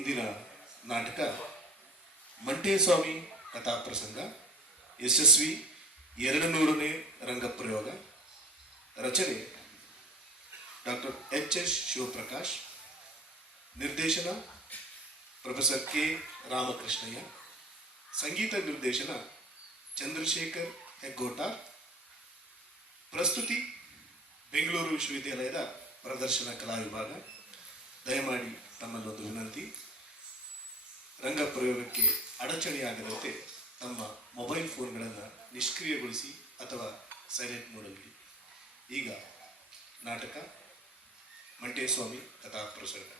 ಇಂದಿನ ನಾಟಕ ಮಂಟೇಸ್ವಾಮಿ ಕಥಾಪ್ರಸಂಗ ಯಶಸ್ವಿ 200ನೇ ರಂಗಪ್ರಯೋಗ. ರಚನೆ ಡಾಕ್ಟರ್ ಎಚ್.ಎಸ್. ಶಿವಪ್ರಕಾಶ್. ನಿರ್ದೇಶನ ಪ್ರೊಫೆಸರ್ ಕೆ. ರಾಮಕೃಷ್ಣಯ್ಯ. ಸಂಗೀತ ನಿರ್ದೇಶನ ಚಂದ್ರಶೇಖರ್ ಹೆಗ್ಗೋಟಾರ್. ಪ್ರಸ್ತುತಿ ಬೆಂಗಳೂರು ವಿಶ್ವವಿದ್ಯಾಲಯದ ಪ್ರದರ್ಶನ ಕಲಾ ವಿಭಾಗ. ದಯಮಾಡಿ ತಮ್ಮಲ್ಲೊಂದು ವಿನಂತಿ, ರಂಗಪ್ರಯೋಗಕ್ಕೆ ಅಡಚಣೆಯಾಗದಂತೆ ತಮ್ಮ ಮೊಬೈಲ್ ಫೋನ್ಗಳನ್ನು ನಿಷ್ಕ್ರಿಯಗೊಳಿಸಿ ಅಥವಾ ಸೈಲೆಂಟ್ ಮೋಡಲ್ಲಿ. ಈಗ ನಾಟಕ ಮಂಟೇಸ್ವಾಮಿ ಕಥಾಪ್ರಸಂಗ.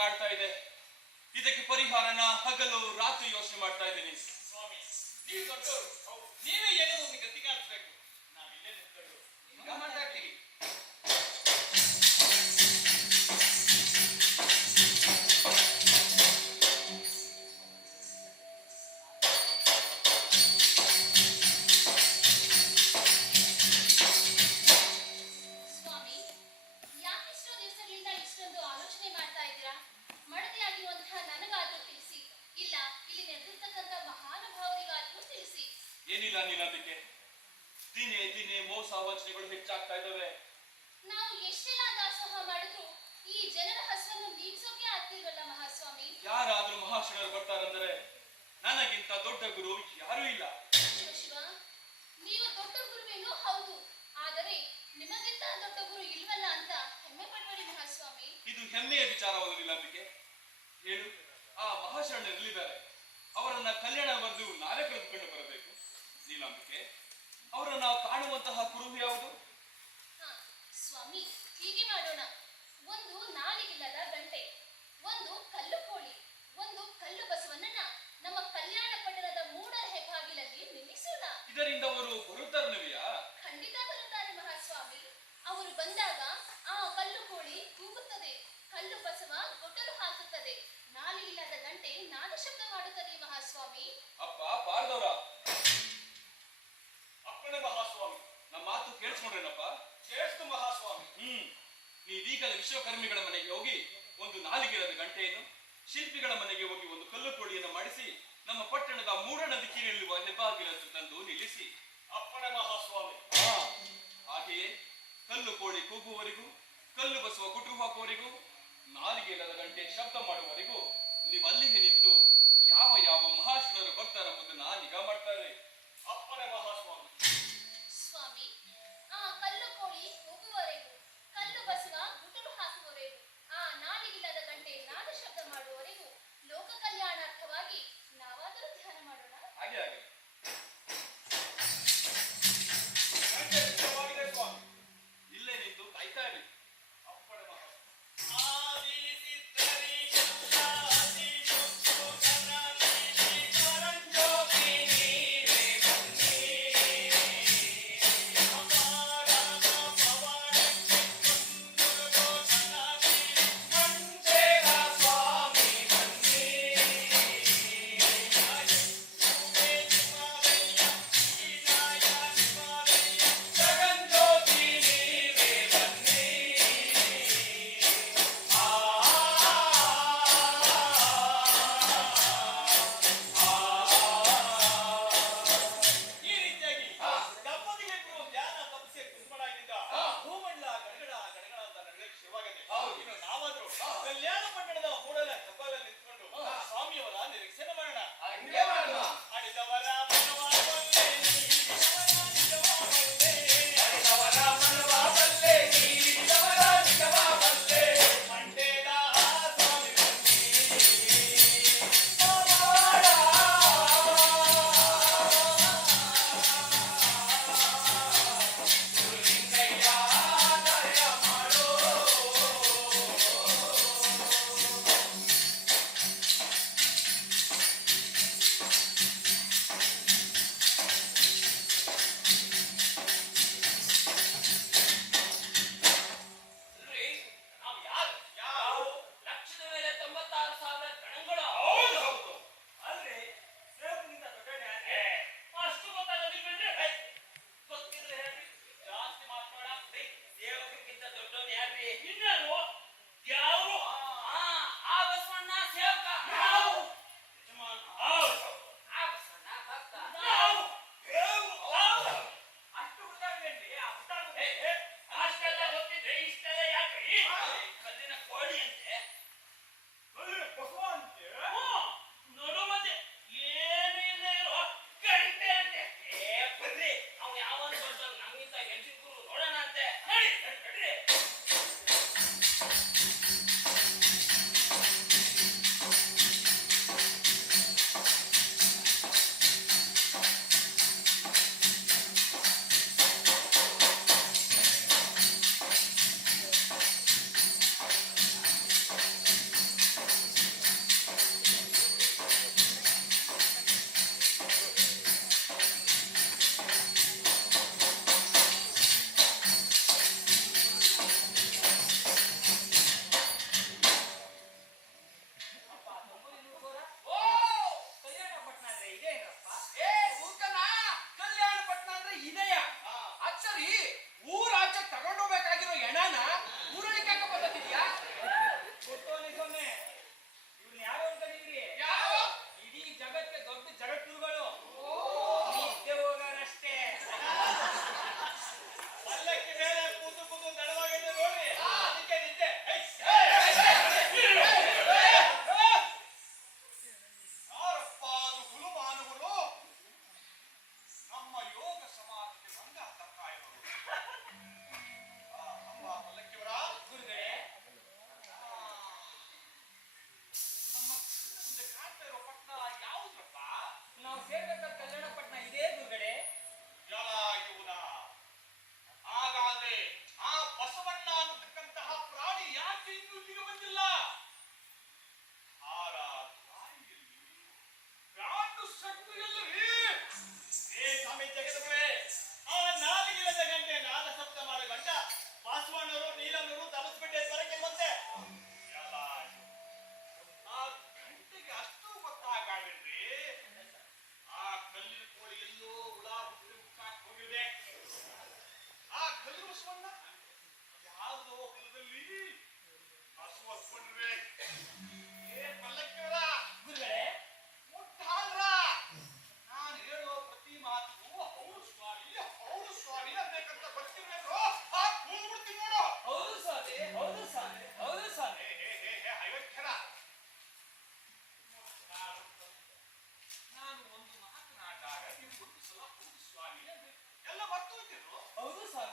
ಕಾಡ್ತಾ ಇದೆ. ಇದಕ್ಕೆ ಪರಿಹಾರನ ಹಗಲು ರಾತ್ರಿ ಯೋಚನೆ ಮಾಡ್ತಾ ಇದ್ದೀನಿ. ಸ್ವಾಮಿ, ನೀವು ದೊಡ್ಡವರು, ನೀವೇ ಏನೋ ಒಂದು ಗತಿ ಕಾಣಿಸ್ಬೇಕು. ನಾವಿಲ್ಲೇ ನಿಂತ್ಕೊಂಡು ಈಗ ಮಾಡ್ತಾಗ್ತೀವಿ. ಸ್ವಾಮಿ, ಯಾಕಿಷ್ಟೋ ದಿವಸಗಳಿಂದ ಇಷ್ಟೊಂದು ಆಲೋಚನೆ ಮಾಡ್ತಾ ಇದ್ದೀರಾ? ಮಡದಿಯಾಗಿರುವಂತಹ ನನಗಾದ್ರೂ ತಿಳಿಸಿ, ಇಲ್ಲ ಇಲ್ಲಿ ನೆರೆದಿರ್ತಕ್ಕಂಥ ಮಹಾನುಭಾವರಿಗಾದ್ರೂ ತಿಳಿಸಿ. ಏನಿಲ್ಲ ನೀಲಂಬಿಕೆ, ದಿನೇ ದಿನೇ ಮೋಸ ವಂಚನೆಗಳು ಹೆಚ್ಚಾಗ್ತಾ ಇದ್ದಾವೆ. ನಾವು ಎಷ್ಟೆಲ್ಲ ದಾಸೋಹ ಮಾಡಿದ್ರು ಈ ಜನರ ಹಸುವನ್ನು ನೀಗ್ಸೋಕೆ ಆಗ್ತಿಲ್ವಲ್ಲ ಮಹಾಸ್ವಾಮಿ. ಯಾರಾದ್ರೂ ಮಹಾಶಿವರು ಬರ್ತಾರಂದ್ರೆ ನನಗಿಂತ ದೊಡ್ಡ ಗುರು ಯಾರೂ ಇಲ್ಲ. ಶಿವ, ನೀವು ದೊಡ್ಡ ಗುರುವೇನೋ ಹೌದು, ಆದರೆ ನಿಮಗಿಂತ ದೊಡ್ಡ ಗುರು ಇಲ್ವಲ್ಲ ಅಂತ ಹೆಮ್ಮೆ ಪಡಬೇಡಿ ಮಹಾಸ್ವಾಮಿ. ಇದು ಹೆಮ್ಮೆಯ ವಿಚಾರವಲ್ಲ ನೀಲಂಬಿಕೆ. ಹೇಳು, ಆ ಮಹಾಶರಣರಿದ್ದಾರೆ, ಅವರನ್ನ ಕಲ್ಯಾಣ ಬರೆದು ನಾವೇ ಕರೆದುಕೊಂಡು ಬರಬೇಕು. ನೀಲಂಬಿಕೆ, ಅವರನ್ನು ನಾವು ಕಾಣುವಂತಹ ಕುರುಹು ಯಾವುದು? ಹ, ಸ್ವಾಮಿ, ಹೀಗೆ ಮಾಡೋಣ. ಒಂದು ನಾಲಿಗಿಲ್ಲದ ಗಂಟೆ, ಒಂದು ಕಲ್ಲು ಕೋಳಿ, ಒಂದು ಕಲ್ಲು ಬಸವನನ್ನ ನಮ್ಮ ಕಲ್ಯಾಣ ಪಟ್ಟಣದ ಮೂಡರ ಹೆಬ್ಬಾಗಿಲಲ್ಲಿ ನಿಲ್ಲಿಸೋಣ. ಇದರಿಂದ ಅವರು ಬರುತ್ತಾರನವಿಯಾ? ಖಂಡಿತ ಬರುತ್ತಾರೆ ಮಹಾಸ್ವಾಮಿ. ಅವರು ಬಂದಾಗ ಆ ಕಲ್ಲು ಕೋಳಿ ಕೂಗುತ್ತದೆ, ಕಲ್ಲು ಬಸವ ಗೊಟ್ಟಲು ಹಾಕುತ್ತದೆ, ನಾಲಿಗಿಲ್ಲದ ಗಂಟೆ ನಾದ ಶಬ್ದ ಮಾಡುತ್ತದೆ ಮಹಾಸ್ವಾಮಿ. ಅಪ್ಪ ಪಾರ್ದವ್ರ, ಅಪ್ಪಣೆ ಮಹಾಸ್ವಾಮಿ. ನಮ್ಮ ಮಾತು ಕೇಳಿಸ್ಕೊಂಡ್ರೇನಪ್ಪ? ಕೇಳಿಸ್ತು ಮಹಾಸ್ವಾಮಿ. ನೀವೀಗಲೇ ವಿಶ್ವಕರ್ಮಿಗಳ ಮನೆಗೆ ಹೋಗಿ ಒಂದು ನಾಲಿಗೆರದ ಗಂಟೆಯನ್ನು, ಶಿಲ್ಪಿಗಳ ಮನೆಗೆ ಹೋಗಿ ಒಂದು ಕಲ್ಲು ಕೋಳಿಯನ್ನು ಮಾಡಿಸಿ ನಮ್ಮ ಪಟ್ಟಣದ ಮೂಡಣ ದಿಕ್ಕಿನಲ್ಲಿರುವ ಹೆಬ್ಬಾಗಿಲನ್ನು ತಂದು ನಿಲ್ಲಿಸಿ. ಅಪ್ಪಣೆ ಮಹಾಸ್ವಾಮಿ. ಹಾಗೆಯೇ ಕಲ್ಲು ಕೋಳಿ ಕೂಗುವವರೆಗೂ, ಕಲ್ಲು ಬಸುವ ಗುಟ್ರು ಹಾಕುವವರೆಗೂ, ನಾಲಿಗೆಲ್ಲದ ಗಂಟೆ ಶಬ್ದ ಮಾಡುವವರೆಗೂ ನೀವು ಅಲ್ಲಿಗೆ ನಿಂತು ಯಾವ ಯಾವ ಮಹಾಶಿವರು ಬರ್ತಾರೆಂಬುದನ್ನ ನಿಗಾ ಮಾಡ್ತಾರೆ. ಅಪ್ಪಣೆ ಮಹಾಸ್ವಾಮಿ. ಸ್ವಾಮಿ, ಆ ಕಲ್ಲು ಕೋಳಿ ಕೂಗುವವರೆಗೂ, ಕಲ್ಲು ಬಸವ ಗುಟುರು ಹಾಕುವವರೆಗೂ, ಆ ನಾಲಿಗಿಲ್ಲದ ಗಂಟೆ ನಾದ ಶಬ್ದ ಮಾಡುವವರೆಗೂ ಲೋಕ ಕಲ್ಯಾಣಾರ್ಥವಾಗಿ ನಾವಾದರೂ ಧ್ಯಾನ ಮಾಡೋಣ. ಹಾಗೆ ಹಾಗೆ ಗಂಟೆ ಸಿದ್ಧವಾಗಿದೆ ಸ್ವಾಮಿ. ಇಲ್ಲೇ ನಿಂತು ಕಾಯ್ತಾ ಇರಿ. ಅಪ್ಪಣೆ ಮಹಾಸ್ವಾಮಿ. ಆದಿಸಿದ್ದರಿ ಎಲ್ಲ ಅತಿಶುದ್ಧು ಘನನಿಧಿ ಪರಂಜ್ಯೋತಿ ನೀವೇ ಬನ್ನಿ.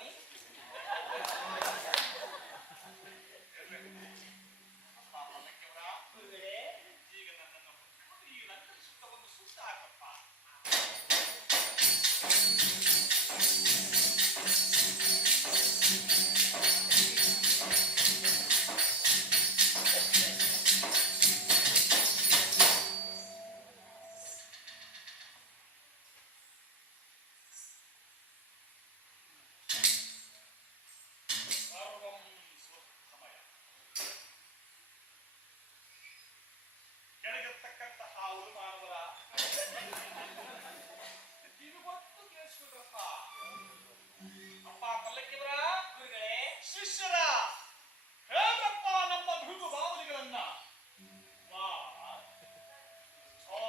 ಸ್ವಾಮಿ. ಅಪ್ಪ ಪಲ್ಲಕ್ಕಿಯವರ, ಗುರುಗಳೇ, ಈಗ ನನ್ನನ್ನು ಮುಟ್ಟಿಕೊಂಡು ಈ ರಂಗದ ಸುತ್ತ ಒಂದು ಸುತ್ತ ಹಾಕಪ್ಪ. ಸರ್ವಂ ಸ್ವಸ್ಥಮಯ. ಕೆಳಗಿರ್ತಕ್ಕಂತಹ ಉರುಮಾನವರ ಕಿವಿಗೊಟ್ಟು ಕೇಳಿಸ್ಕೊಳ್ರಪ್ಪ. ಅಪ್ಪ ಪಲ್ಲಕ್ಕಿಯವರ, ಗುರುಗಳೇ, ಶಿಷ್ಯರ ಹೇಗಪ್ಪ ನಮ್ಮ ಭೃಗು ಬಾವಲಿಗಳನ್ನ ವಾ, ಛೋ,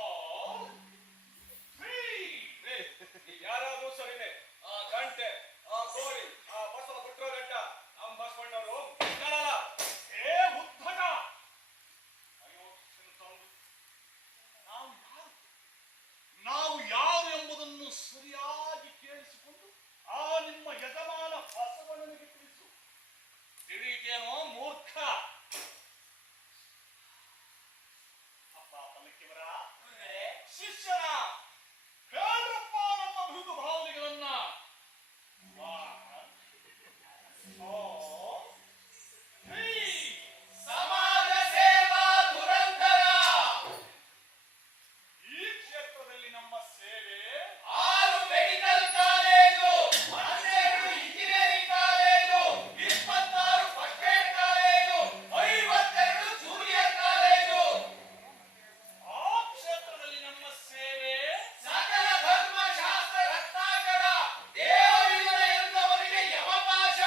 ಶ್ರೀ. ಯಾರಾದ್ರೂ ಸರಿನೆ ಆ ಗಂಟೆ ಆ ಕೋಳಿ ಆ ಬಸವ ಬಿಟ್ಟರೋ ಗಂಟ ನಮ್ಮ ಬಸವಣ್ಣವರು ಬಿಡ್ತಾರಲ್ಲ. ಏ ಉದ್ಧಟ, ಅಯೋಗ್ಯನ ತಂದು ನಾವು ಯಾರು ಎಂಬುದನ್ನು ಸರಿಯಾಗಿ ಕೇಳಿಸಿಕೊಂಡು ಆ ನಿಮ್ಮ ಯಜಮಾನ ಬಸವಣ್ಣನಿಗೆ ತಿಳಿಸು. ತಿಳಿಯಿತೇನೋ ಮೂರ್ಖ. ಅಪ್ಪ ಪಲ್ಲಕ್ಕಿಯವರ, ಗುರುಗಳೇ, ಶಿಷ್ಯರ ಹೇಳ್ರಪ್ಪ ನಮ್ಮ ಭೃಗು ಭಾವನೆಗಳನ್ನ. ವಾ, ಛೋ, ಶ್ರೀ. ಸಮಾಜ ಸೇವಾ ದುರಂತರ. ಈ ಕ್ಷೇತ್ರದಲ್ಲಿ ನಮ್ಮ ಸೇವೆ 6 medical college, 12 engineering college, 26 first aid college, 52 junior college. ಆ ಕ್ಷೇತ್ರದಲ್ಲಿ ನಮ್ಮ ಸೇವೆ ಸಕಲ ಧರ್ಮಶಾಸ್ತ್ರ ರತ್ನಾಕರ, ದೇವರಿಲ್ಲ ಎಂದವರಿಗೆ ಯಮಪಾಶ.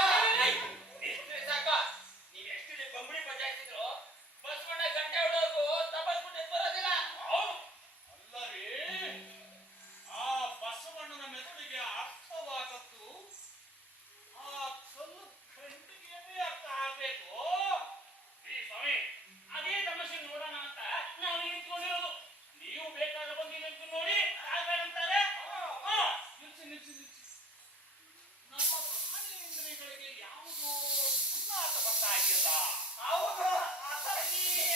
ಇಷ್ಟೇ ಸಾಕ. ನೀವು ಎಷ್ಟು ಕಂಬಳಿ ಪಂಚಾಯಿತಿದ್ರು ಬಸವಣ್ಣ ಗಂಟೆ ಹೊಡೋರ್ಗು ತಪಸ್ಬಿಟ್ಟು ಬರೋದಿಲ್ಲ. ಅಲ್ಲವೇ, ಆ ಬಸವಣ್ಣನ ಮೆದುಳಿಗೆ ಅರ್ಥವಾಗದ್ದು ಆ ಕಲ್ಲು ಖಂಡಿಗೆಯೇ ಅರ್ಥ ಆಗ್ಬೇಕು. ಈ ಸ್ವಾಮಿ, ಅದೇ ತಮಾಷೆ ನೋಡೋಣ ಅಂತ ನಾವು ನಿಂತ್ಕೊಂಡಿರೋದು. ನೀವು ಬೇಕಾದ ಬಂದು ನಿಂತು ನೋಡಿ ಆಗ್ಬೇಕಂತಾರೆ. ನಿಲ್ಸಿ. ನಮ್ಮ ಪ್ರಾಣೇಂದ್ರಿಯಗಳಿಗೆ ಯಾವುದೋ ಉನ್ನಾತ ಬರ್ತಾ ಇದೆಯಲ್ಲ. ಹೌದು, ಅಸಹನೀಯ,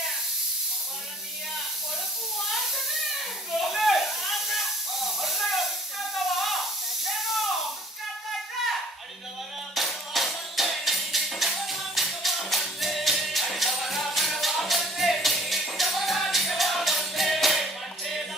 ಅವರ್ಣನೀಯ, ಕೊಳಕು ವಾಸನೆ. ಅಲ್ಲೇ, ಆತ ಅಲ್ಲೇ ಬಿಸ್ಕಾಂತವ. ಏನೋ ಬಿಸ್ಕಾಂತ ಐತೆ. ಅಡಿದವರ ಮನವಾಗಲ್ಲೇ, ನಿಜವಾಗಲ್ಲೇ. ಅಡಿದವರ ಮನವಾಗಲ್ಲೇ, ನಿಜವಾಗಲ್ಲೇ. ಮಂಡೇದ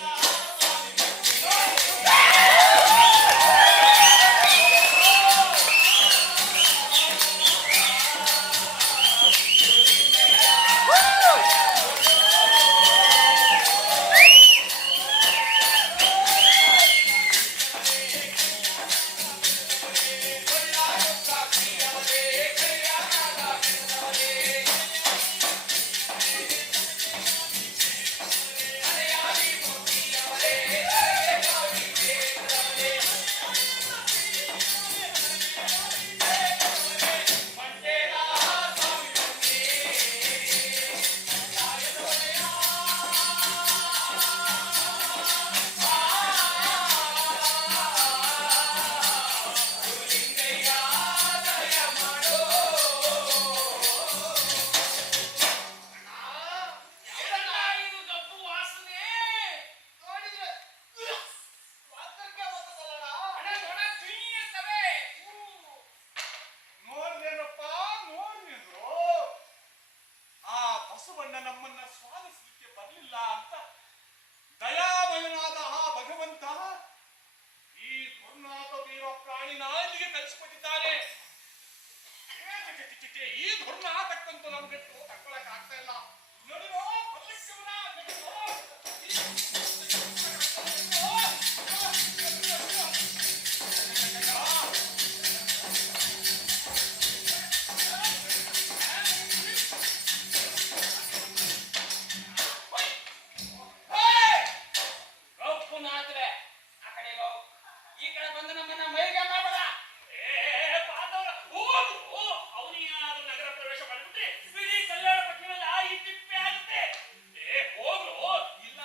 ಇಲ್ಲ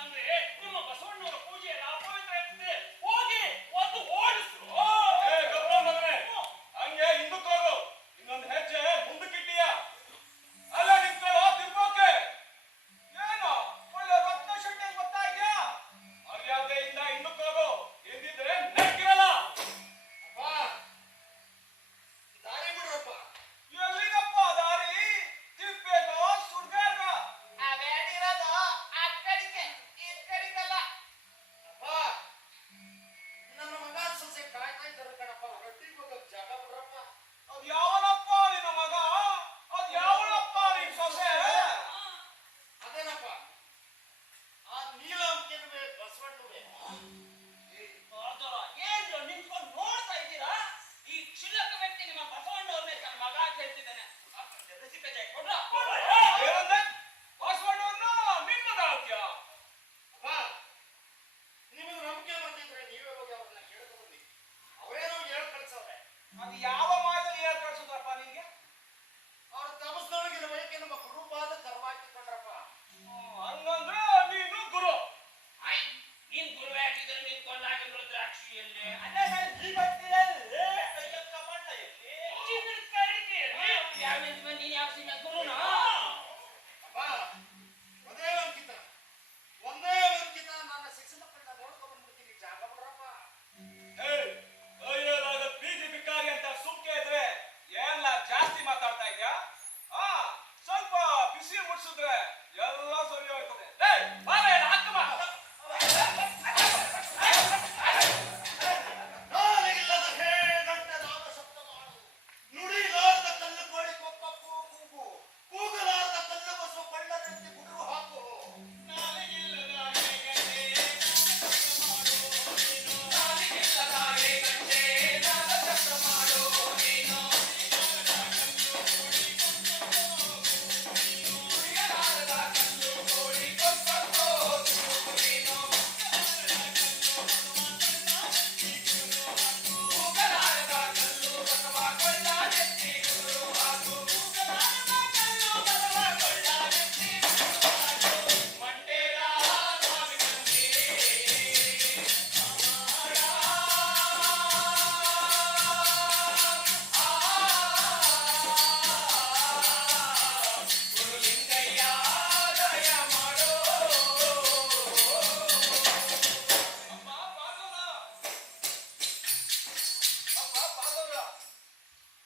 ಕೇಳ್ತಿದ್ದಾನೆ ರಸಿಕಜೆ ಕೊಡ್ರ ಏನಂದೆ? ಪಾಸ್ವರ್ಡ್ ನಿಮ್ಮದಾದ್ಯ ನಿಮಗೆ ನಂಬಿಕೆ ಬಂದಿದ್ರೆ ನೀವೇ ಹೋಗಿ ಅವ್ರನ್ನ ಕೇಳ್ಕೊ ಬನ್ನಿ. ಅವರೇನೋ ಹೇಳಿ ಕಳ್ಸವ್ರೆ. ಅದು ಯಾವ ಮಾಯದಲ್ಲಿ ಏನ್ ಕಳ್ಸುದ್ರಪ್ಪ ನಿನ್ಗೆ? ಅವ್ರ ತಮಸ್ನೊಳಗಿನ ಬಯಕೆ ನಮ್ಮ ಗುರುಪಾದ ಕರವಾಕಿಕೊಂಡ್ರಪ್ಪ. ಹಂಗಂದ್ರೆ ನೀನು ಗುರು. ನೀನ್ ಗುರುವೆ ಆಗಿದ್ರೆ ನೀನ್ ಕೊಂಡಾಗಿರೋ ರುದ್ರಾಕ್ಷಿಯಲ್ಲಿ ಅದೇ ಸರ್, ಈ ಬಟ್ಟೆಯಲ್ಲಿ ಕೈಯಕ್ಕ ಮಂಡ ಎಲ್ಲಿ? ಚಿನ್ನದ ಕರಿಕೆಯಲ್ಲಿ. ಯಾವ ನೀನ್ ಯಾವ ಸಿಂಹ ಗುರುನ ಅಪ್ಪ, ಒಂದೇ ಒಂದ್ಕಿತ ನನ್ನ ಶಿಕ್ಷಣ ಮಕ್ಕಳನ್ನ ನೋಡ್ಕೊಂಡ್ ಬಂದ್ಬಿಡ್ತೀನಿ. ಜಾಗ ಬಿಡ್ರಪ್ಪ. ಏಯ್, ಅಯ್ಯಲಾದ ಬೀದಿ ಬಿಕಾರಿ ಅಂತ ಸುಮ್ಕೆ ಇದ್ರೆ ಎಲ್ಲ ಜಾಸ್ತಿ ಮಾತಾಡ್ತಾ ಇದ್ಯಾ? ಸ್ವಲ್ಪ ಬಿಸಿ ಮುಟ್ಸಿದ್ರೆ ಎಲ್ಲ ಸರಿ ಹೋಗ್ತದೆ. ಏಯ್, ಬಾರೆ, ಹಾಕಮ್ಮ. ನಾಲಿಗಿಲ್ಲದ ಹೇಗಂಟ ನಾದ ಶಬ್ದ ಮಾಡು. ನುಡಿಲಾರದ ಕಲ್ಲು ಕೋಳಿ ಕೊಪ್ಪ ಕೂಗು. ಕೂಗಲಾರದ ಕಲ್ಲು ಬಸವ ಕೊಳ್ಳನೆತ್ತಿ ಗುಡ್ರು ಹಾಕು.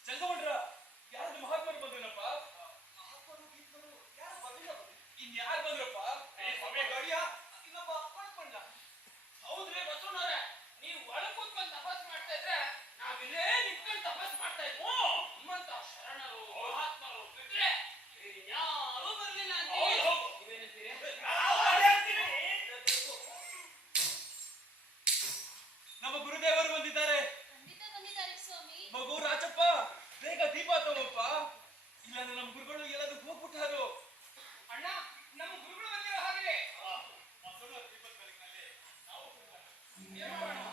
ಜಂಗಮಂಡ್ರ ಯಾರು ಮಹಾತ್ಮರು ಬಂದ್ರಪ್ಪ? ಮಹಾತ್ಮರು ಗೀತ್ಮರು ಯಾರು ಬಂದಿಲ್ಲ. ಇನ್ಯಾರು ಬಂದ್ರಪ್ಪ? ಸಮಯ ಗಾಡಿಯ ಇನ್ನೊಬ್ಬ ಕಳ್ಕೊಂಡ. ಹೌದ್ರಿ ಬಸವಣ್ಣವ್ರೆ, ನೀವು ಒಳಗ್ ಕೂತ್ಕೊಂಡು ತಪಸ್ ಮಾಡ್ತಾ ಇದ್ರೆ ನಾವಿಲ್ಲೇ ನಿಂತ್ಕೊಂಡು ತಪಸ್ ಮಾಡ್ತಾ ಇದ್ವು. ನಿಮ್ಮಂತ ಶರಣರು ಮಹಾತ್ಮರು ಬಿಟ್ರೆ ಯಾರು ಬರ್ಲಿಲ್ಲ ಅಂತೀವಿ. ನೀವೇನಂತೀರಿ? ನಮ್ಮ ಗುರುದೇವರು ಬಂದಿದ್ದಾರೆ. ಖಂಡಿತ ಬಂದಿದ್ದಾರೆ ಸ್ವಾಮಿ. ಮಗು ರಾಜಪ್ಪ, ಬೇಗ ದೀಪ ತಗೋಪ್ಪ. ಇಲ್ಲಾಂದ್ರೆ ನಮ್ಮ ಗುರುಗಳು ಎಲ್ಲಾದ್ರೂ ಹೋಗ್ಬಿಟ್ಟಾರು. ಅಣ್ಣ, ನಮ್ಮ ಗುರುಗಳು ಬಂದಿರೋ ಹಾಗೆ ಏನ್ ಮಾಡೋಣ?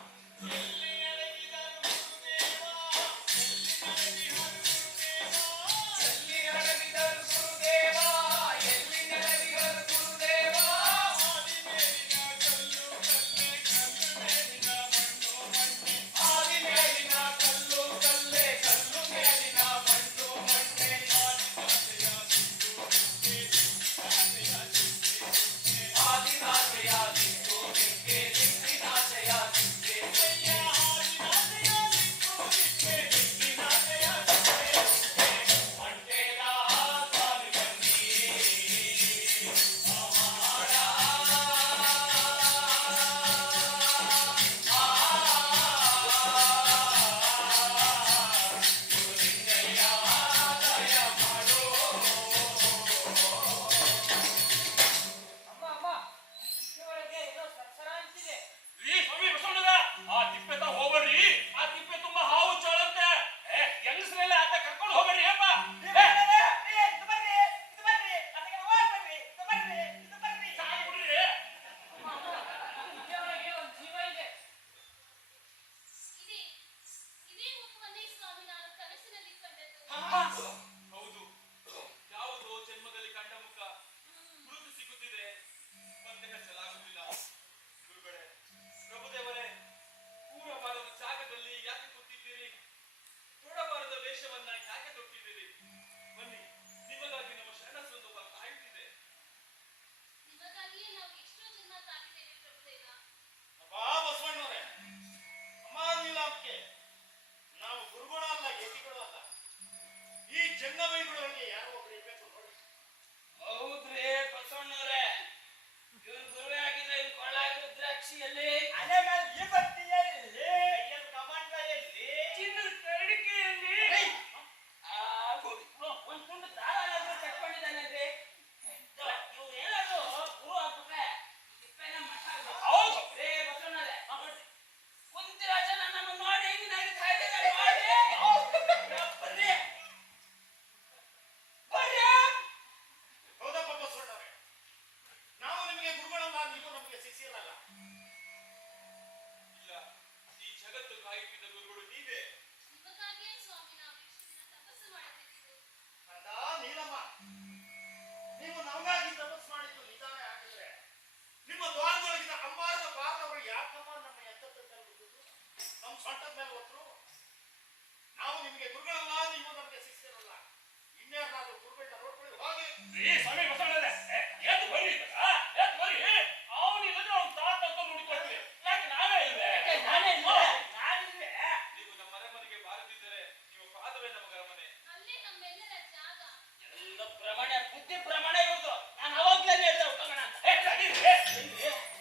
ನಮಗೆ ಗುರುಗಳಲ್ಲ, ನೀವು ನಮಗೆ ಶಿಷ್ಯರಲ್ಲ. ಇನ್ಯಾರನ್ನಾದ್ರೂ ಗುರುಗಳನ್ನ ನೋಡ್ಕೊಳ್ಳಿ ಹೋಗಿ. ಈ ಸ್ವಾಮಿ ಬಸವಣ್ಣರೇ, ಎದ್ದು ಬರ್ರಿ, ಎದ್ದು ಬರ್ರಿ. ಅವನಿಲ್ಲದ್ರೆ ಅವ್ನ ತಾತ ಅಂತ ನೋಡಿಕೊಳ್ತೀವಿ. ಯಾಕೆ ನಾವೇ ಇಲ್ವೇ? ನಾನಿಲ್ವೇ? ನೀವು ನಮ್ಮ ಅರಮನೆಗೆ ಬಾರದಿದ್ದರೆ ನೀವು ಪಾದವೇ ನಮಗೆ ಅರಮನೆ. ಅಲ್ಲೇ ನಮ್ಮೆಲ್ಲರ ಜಾಗ. ಎಲ್ಲ ಪ್ರಮಾಣ ಬುದ್ಧಿ ಪ್ರಮಾಣ ಇರೋದು. ನಾನು ಅವಾಗ್ಲೇ ಹೇಳ್ದೆ ಹೋಗೋಣ ಅಂತ.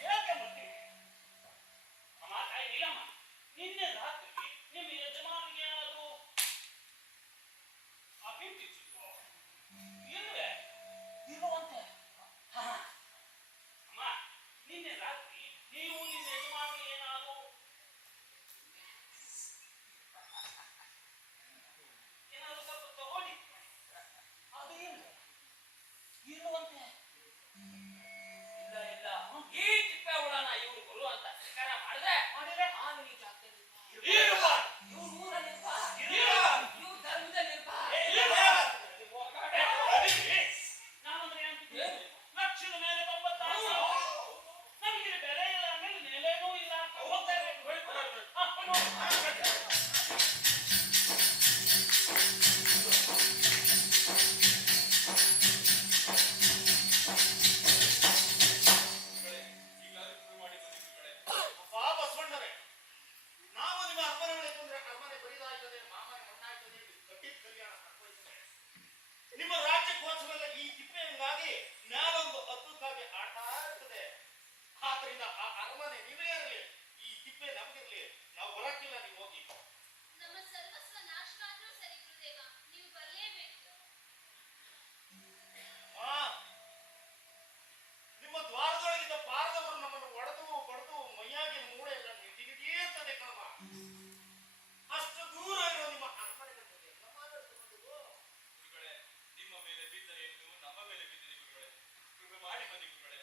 ಯಾಕೆ ಬರ್ತೀವಿ? ಅಮ್ಮ, ತಾಯಿ ನೀಲಮ್ಮ, ನಿನ್ನೆ ರಾತ್ರಿ ನಿಮ್ಮ ಯಜಮಾನಿಗೆ ಏನಾದ್ರು ಅಭಿಪ್ರಾಯಿಸಿದ್ವು? ಇಲ್ವೇ? ಇರುವಂತೆ. ಅಮ್ಮ, ನಿನ್ನೆ ರಾತ್ರಿ ನೀವು ನಿಮ್ಮ ಯಜಮಾನಿಗೆ ಏನಾದ್ರು ಸ್ವಲ್ಪ ತಗೊಂಡಿ? ಅದು ಇಲ್ವೇ? ಇರುವಂತೆ. ಇಲ್ಲ ಇಲ್ಲ, ಈ ತಿಪ್ಪೆ ಹುಳನ ಇವ್ರು ಗುರು ಅಂತ ಸ್ವೀಕಾರ ಮಾಡಿದ್ರೆ ನಾನು ಈ ಜಾಗದಲ್ಲಿ ಇರ್ಬಾರ್ದು. ಇವ್ರು ಊರಲ್ಲಿರ್ಬಾ, ಇರ್ಬಾರ್ದು. ಇವ್ರು ಧರ್ಮದಲ್ಲಿರ್ಬಾ. ನಾನಂದ್ರೆ ಅಂತಿದ್ದೆ, ಲಕ್ಷದ ಮೇಲೆ 96 ನಮ್ಗೆ ಬೆಲೆ ಇಲ್ಲ ಅಂದ್ಮೇಲೆ ನೆಲೆನೂ ಇಲ್ಲ ಅಂತ ಹೋಗ್ತಾ ಇರ್ಬೇಕು. ಈಗಲಾದ್ರೂ ಶುರು ಮಾಡಿ ಬನ್ನಿ ಗುರುಗಳೇ. ಅಪ್ಪಾ ಬಸವಣ್ಣರೇ, ನಾವು ನಿಮ್ಮ ಅರಮನೆ ಒಳಗೆ ಬಂದ್ರೆ ಅರಮನೆ ಬರಿದಾಯ್ತದೆ, ಮಾಮನೆ ಮಣ್ಣಾಯ್ತದೆ, ಕಟ್ಟಿದ ಕಲ್ಯಾಣ ಸಂಭವಿಸಿದೆ. ನಿಮ್ಮ ರಾಜ್ಯಕ್ಕೋಸ್ಕರ ಈ ತಿಪ್ಪೆಯಿಂದಾಗಿ ನಾನೊಂದು ಅದ್ಭುತವಾಗಿ ಆಟ ಇರ್ತದೆ. ಆದ್ರಿಂದ ಆ ಅರಮನೆ ನೀವೇ ಇರಲಿ, ಈ ತಿಪ್ಪೆ ನಮಗಿರ್ಲಿ. ನಾವು ಬರಕ್ಕಿಲ್ಲ, ನೀವು ಹೋಗಿ. ನಮ್ಮ ಸರ್ವಸ್ವ ನಾಶವಾದ್ರೂ ಸರಿ ಗುರುದೇವ, ನೀವು ಬರಲೇಬೇಕು. ಆ, ನಿಮ್ಮ ದ್ವಾರದೊಳಗಿದ್ದ ಪಾರದವರು ನಮ್ಮನ್ನು ಒಡೆದು ಬಡ್ದು ಮೈಯಾಗಿನ ಮೂಳೆ ಎಲ್ಲ ನಿಡಿಗಿಡೀ ಇರ್ತದೆ ಕಣವ. ಅಷ್ಟು ದೂರ ಇರೋ ನಿಮ್ಮ ಅರಮನೆ ಬಂದಿದೆ. ಗುರುಗಳೇ, ನಿಮ್ಮ ಮೇಲೆ ಬಿದ್ದ ಹೆಣ್ಣು ನಮ್ಮ ಮೇಲೆ ಬಿದ್ದಿದೆ ಗುರುಗಳೇ. ಕೃಪೆ ಮಾಡಿ ಬನ್ನಿ ಗುರುಗಳೇ.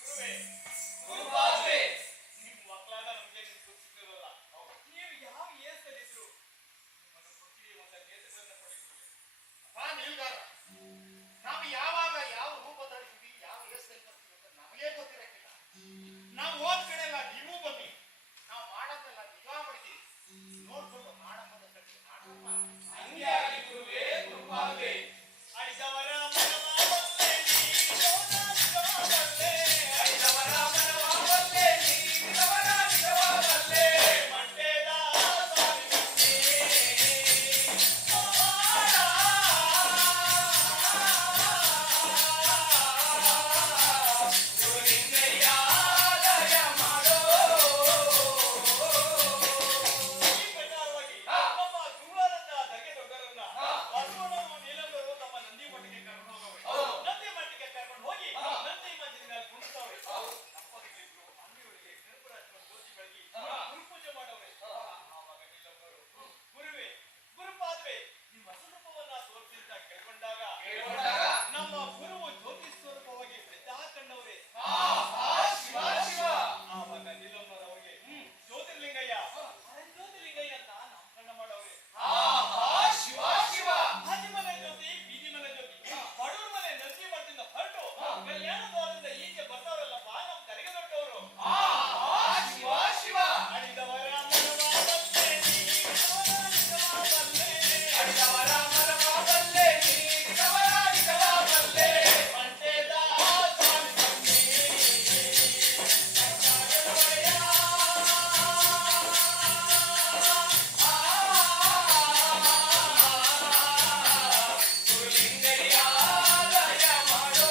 ಗುರುವೇ, ಗುರುಪಾದುವೆ. ನಿಮ್ಮ ಮಕ್ಕಳಾದ ನಮ್ಗೆ ನಿಮ್ಗೆ ಗೊತ್ತಿರೋಲ್ಲ. ನೀವು ಯಾವ ಏಸಲ್ಲಿದ್ರು ನಿಮ್ಮನ್ನು ಕೊಟ್ಟಿರಿ ಅಂತ ನೇತುಗಳನ್ನ ಕೊಡಿ ಗುರುವೇ. ಅಪ್ಪ ನಿಲ್ದಾರ, ನಾವು ಯಾವಾಗ ಯಾವ ರೂಪ ಧರಿಸ್ತೀವಿ, ಯಾವ ಹೆಸರಲ್ಲಿ ಬರ್ತೀವಿ ಅಂತ ನಮಗೆ ಗೊತ್ತಿರಕ್ಕಿಲ್ಲ. ನಾವು ಹೋದ ಕಡೆ ಎಲ್ಲ ನೀವು ಬನ್ನಿ, ನಾವು ಮಾಡೋದೆಲ್ಲ ನಿಗಾ ಮಾಡಿದ್ದೀವಿ. ನೋಡ್ಕೊಂಡು ಮಾಡಮ್ಮದ ಕಟ್ಟಿ ಮಾಡಮ್ಮ. ಹಂಗೆ ಆಗಲಿ ಗುರುವೇ, ಗುರುಪಾದುವೆ. ಅಡಿದವರ ಮನವಾಗಲ್ಲೇ ನೀಡೋದಾಗಲ್ಲೇ, ಅಡಿದವರ ಮನವಾಗಲ್ಲೇ, ನೀಡಿದವರ ನಿಜವಾಗಲ್ಲೇ. ಮಂಡ್ಯದ ಸ್ವಾಮಿ ಗುರುಲಿಂಗಯ್ಯ ದಯ ಮಾಡೋ. ಈ ಪ್ರಕಾರವಾಗಿ ನಮ್ಮ ಗುರುವರನ್ನ ದಗೆ ದೊಡ್ಡರನ್ನ ಬಸವಣ್ಣವರು ನೀಲಂಬರು ತಮ್ಮ ನಂದಿ ಮಠಕ್ಕೆ ಕರ್ಕೊಂಡು ಹೋಗವ್ರೆ. ನಂದಿ ಮಠಕ್ಕೆ ಕರ್ಕೊಂಡು ಹೋಗಿ ನಂದಿ ಮಠದ ಮೇಲೆ ಕುಣಿಸ್ತವ್ರೆ. ದಂಪತಿಗಳಿಬ್ರು ಅಂಗಡಿಯೊಳಗೆ ಕರ್ಪೂರ ಹಚ್ಕೊಂಡು ಜ್ಯೋತಿ ಬೆಳಗಿ ಗುರುಪೂಜೆ ಮಾಡವ್ರೆ. ಆವಾಗ ನೀಲಂಬರು, ಗುರುವೇ, ಗುರುಪಾದುವೆ, ನಿಮ್ಮ ಸ್ವರೂಪವನ್ನ ತೋರಿಸಿ ಅಂತ ಕೇಳ್ಕೊಂಡಾಗ ನಮ್ಮ ಗುರುವು ಜ್ಯೋತಿ ಸ್ವರೂಪವಾಗಿ ಬೆದ್ದ ಹಾಕೊಂಡವ್ರೆ. ಶಿವ ಶಿವ. ಆವಾಗ ನೀಲಂಬರ ಅವರಿಗೆ ಜ್ಯೋತಿರ್ಲಿಂಗಯ್ಯ, ಜ್ಯೋತಿರ್ಲಿಂಗಯ್ಯ ಅಂತ ನಾಮಕರಣ ಮಾಡವ್ರೆ. ಶಿವ ಶಿವ. ಆದಿಮನೆ ಜ್ಯೋತಿ, ಬೀದಿ ಮನೆ ಜ್ಯೋತಿ, ಬಡವ್ರ ಮನೆ ನಂದಿ ಮಠದಿಂದ ಹೊರಟು ಕಲ್ಯಾಣ ದ್ವಾರದಿಂದ ಈಚೆ ಬರ್ತಾರಲ್ಲಪ್ಪ ನಮ್ ಕರೆಗೆ ದೊಡ್ಡವರು. ಶಿವ ಶಿವ. ಅಡಿದವರ ಮನವಾಗಲ್ಲೇ, ನೀಡಿದವರ ನಿಜವಾಗಲ್ಲೇ. ಅಡಿದವರ ಮನವಾಗಲ್ಲೇ, ನೀಡಿದವರ ನಿಜವಾಗಲ್ಲೇ. ಮಂಡ್ಯದ ಸ್ವಾಮಿ ಸಂಗಿ. ಗುರುಲಿಂಗಯ್ಯ ದಯ ಮಾಡೋ.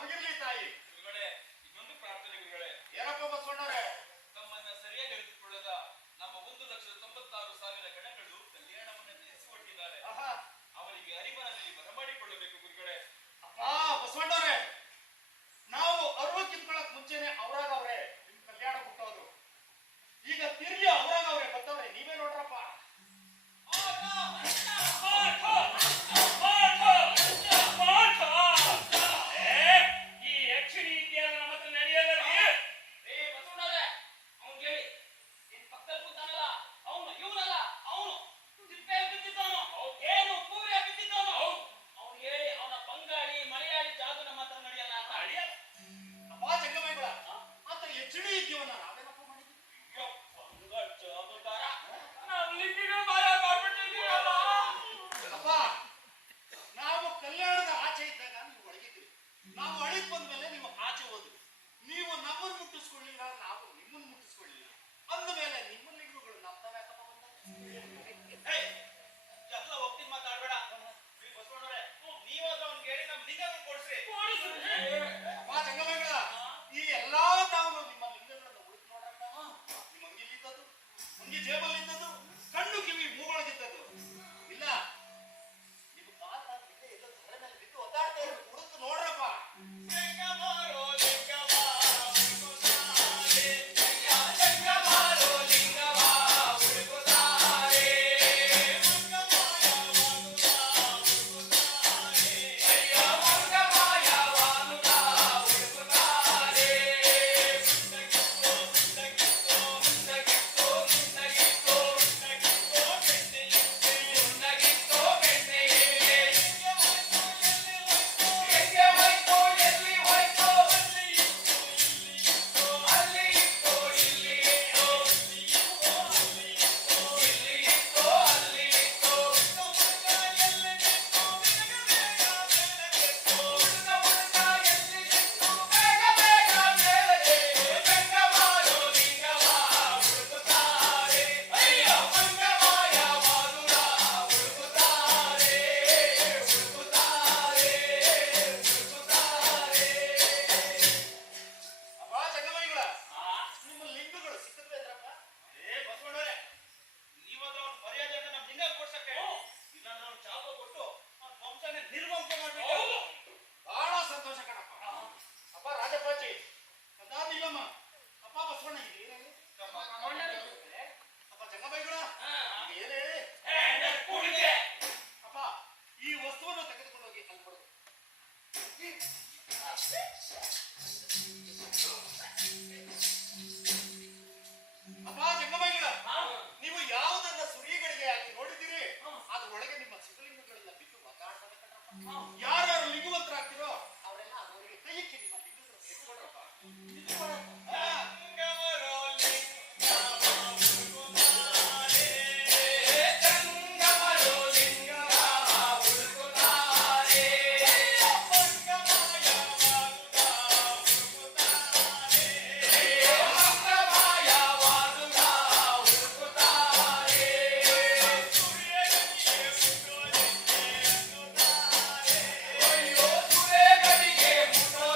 ನಮಗಿರ್ಲಿ ತಾಯಿ. ಗುರುಗಳೇ, ಇನ್ನೊಂದು ಪ್ರಾರ್ಥನೆ ಗುರುಗಳೇ. ಏನಪ್ಪ ಬಸವಣ್ಣವ್ರೆ? ತಮ್ಮನ್ನ ಸರಿಯಾಗಿ ಅರಿತುಕೊಳ್ಳದ ನಮ್ಮ 1,96,000 ಗಣಗಳು ಕಲ್ಯಾಣವನ್ನು ತಿಳಿಸಿಕೊಟ್ಟಿದ್ದಾರೆ. ಆಹಾ. ಅವರಿಗೆ ಅರಿಮನಲ್ಲಿ ಬರಮಾಡಿಕೊಳ್ಳಬೇಕು ಗುರುಗಳೇ. ಅಪ್ಪ ಬಸವಣ್ಣವ್ರೆ, ನಾವು ಅರ್ವಕ್ಕಿಂತ್ಕೊಳಕ್ ಮುಂಚೆನೆ ಅವ್ರಾಗ ಅವ್ರೆ ನಿಮ್ ಕಲ್ಯಾಣ ಕೊಟ್ಟೋದು. ಈಗ ತಿರ್ಗಿ ಅವ್ರಾಗ ಅವ್ರೆ ಬತ್ತವ್ರೆ, ನೀವೇ ನೋಡ್ರಪ್ಪ. ಈ ಯಕ್ಷಿಣಿ ಇತಿಹಾಸ ನಮ್ಮ ಹತ್ರ ನಡೆಯಲ್ಲ ರೀ. ಏ ಬಸವಣ್ಣವ್ರೆ, ಅವ್ನ್ ಹೇಳಿ ನಿನ್ ಪಕ್ಕದಲ್ಲಿ ಕೂತಾನಲ್ಲ ಅವನು, ಇವನಲ್ಲ ಅವನು ತಿಪ್ಪೆ ಬಿದ್ದಿದ್ದವನು, ಏನು ಕೂರೆ ಬಿದ್ದಿದ್ದವನು. ಅವ್ನು ಹೇಳಿ ಅವನ ಬಂಗಾಳಿ ಮಲಯಾಳಿ ಜಾದು ನಮ್ಮ ಹತ್ರ ನಡೆಯಲ್ಲ ಅಂತ. ಅಪ್ಪ ಜಂಗಮೇಗೌಡ, ಅಂತ ಹೆಚ್ಚಿಡಿ ಇದ್ದೀವನ್ನ ನಾವೇನಪ್ಪ ಮಾಡಿದ್ವಿ? ಅಪ್ಪ, ನಾವು ಕಲ್ಯಾಣದ ಆಚೆ ಇದ್ದಾಗ ನೀವು ಒಳಗಿದ್ರಿ, ನಾವು ಒಳಗೆ ಬಂದ್ಮೇಲೆ ನೀವು ಆಚೆ ಹೋದ್ರಿ. ನೀವು ನಮ್ಮನ್ನು ಮುಟ್ಟಿಸ್ಕೊಳ್ಳಿಲ್ಲ, ನಾವು ನಿಮ್ಮನ್ನು ಮುಟ್ಟಿಸ್ಕೊಳ್ಳಿಲ್ಲ. ಅಂದಮೇಲೆ ನಿಮ್ಮ ಲಿಂಗಗಳು ನಮ್ಮ ಯಾಕಪ್ಪ ಬಂದ? ಎಲ್ಲ ಒಪ್ಪಿನ ಮಾತಾಡ್ಬೇಡ. ಬಸವಣ್ಣವ್ರೆ, ನೀವಾದ್ರೂ ಅವ್ನಿಗೆ ಹೇಳಿ ನಮ್ ಲಿಂಗಗಳು ಕೊಡ್ಸ್ರಿ. ಅಪ್ಪ ಜಂಗಮೇಗೌಡ, ಈ ಎಲ್ಲಾ ತಾವು ನಿಮ್ಮ ಲಿಂಗಗಳನ್ನು ಉಳಿದು ನೋಡಲ್ಲ. ನಿಮ್ಮ ಅಂಗಿಲಿದ್ದದ್ದು, ಅಂಗಿ ಜೇಬಲ್ಲಿದ್ದದ್ದು, ಕಣ್ಣು ಕಿವಿ ಮೂಗೊಳಗಿದ್ದದ್ದು ಇಲ್ಲ. ನಿಮ್ಮ ಕಾಲ ಬಿದ್ದೆ ಎಲ್ಲೋ ಧರೆ ಮೇಲೆ ಬಿದ್ದು ಒದ್ದಾಡ್ತಾ ಇರೋದು ಹುಡುಕು ನೋಡ್ರಪ್ಪ. ಅಪ್ಪ ಜಂಗಮೇಗೌಡ, ನಿಮ್ಮ ಲಿಂಗಗಳು ಸಿಕ್ಕಿದ್ವೆ ಅಂದ್ರಪ್ಪ? ಬಸವಣ್ಣವ್ರೆ, ನೀವಾದ್ರೂ ಅವ್ನ ಮರ್ಯಾದೆಯಿಂದ ನಮ್ ಲಿಂಗ ಕೊಡ್ಸಕ್ಕೆ ಹೇಳಿ. ಇಲ್ಲಾಂದ್ರೆ ಅವ್ನು ಶಾಪ ಕೊಟ್ಟು ಅವ್ನ ವಂಶನೇ ನಿರ್ವಂಶ ಮಾಡ್ಬೇಕು. ಬಹಳ ಸಂತೋಷ ಕಣಪ್ಪ. ಅಪ್ಪ ರಾಜಪ್ಪಾಜಿ, ಕದಾನಿಲ್ಲಮ್ಮ, ಅಪ್ಪ ಬಸವಣ್ಣ ಇದು ಏನೇಳಿ? ಅಪ್ಪ ಜಂಗಮೇಗೌಡ, ಇದು ಏನೇಳಿ? ಅಪ್ಪ, ಈ ವಸ್ತುವನ್ನು ತೆಗೆದುಕೊಂಡು ಹೋಗಿ ಅಲ್ಲಿ ಕೊಡು. ಅಪ್ಪ ಜಂಗಮೇಗೌಡ, ನೀವು ಯಾವುದನ್ನ ಸುರಿಗಳಿಗೆ ಹಾಕಿ ನೋಡಿದ್ದೀರಿ, ಅದ್ರೊಳಗೆ ನಿಮ್ಮ ಶಿವಲಿಂಗಗಳೆಲ್ಲ ಬಿಟ್ಟು ಒದ್ದಾಡ್ತವೆ ಕಣಪ್ಪ. ಯಾರ್ಯಾರು ಲಿಂಗವಂತರಾಗ್ತಿರೋ ಅವರೆಲ್ಲ ಅವರಿಗೆ ಕೈಯಿಕ್ಕಿ ನಿಮ್ಮ ಲಿಂಗಗಳನ್ನು ಎತ್ಕೊಡ್ರಪ್ಪ. ಅಯ್ಯೋ ಸುರೇಗಡಿಗೆ ಮುಟ್ಟೋ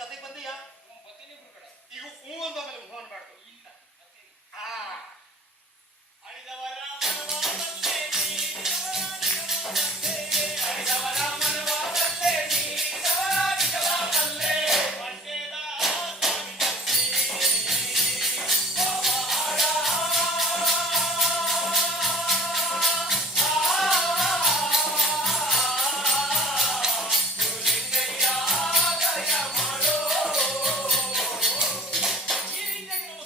ಜೊತೆಗೆ ಬಂದೀಯಾ? ಬತ್ತೀನಿ ಗುರುಗಳೇ. ಈಗ ಹೂ ಅಂದ ಮೇಲೆ ಹೂ ಅನ್ಬಾರ್ದು. ಇಲ್ಲ ಬತ್ತೀನಿ. ಆ ಅಳಿದವರ ಮನವಾದಂತೆ ನೀನವರಾಗಿರಬಾರದೆ. ಅಳಿದವರ ಮನವಾದಂತೆ ನೀನವರಾಗಿರಬಾರದೆ. ಮಂಡ್ಯದ ಈ ರೀತಿಯಾಗಿ ನಮ್ಮ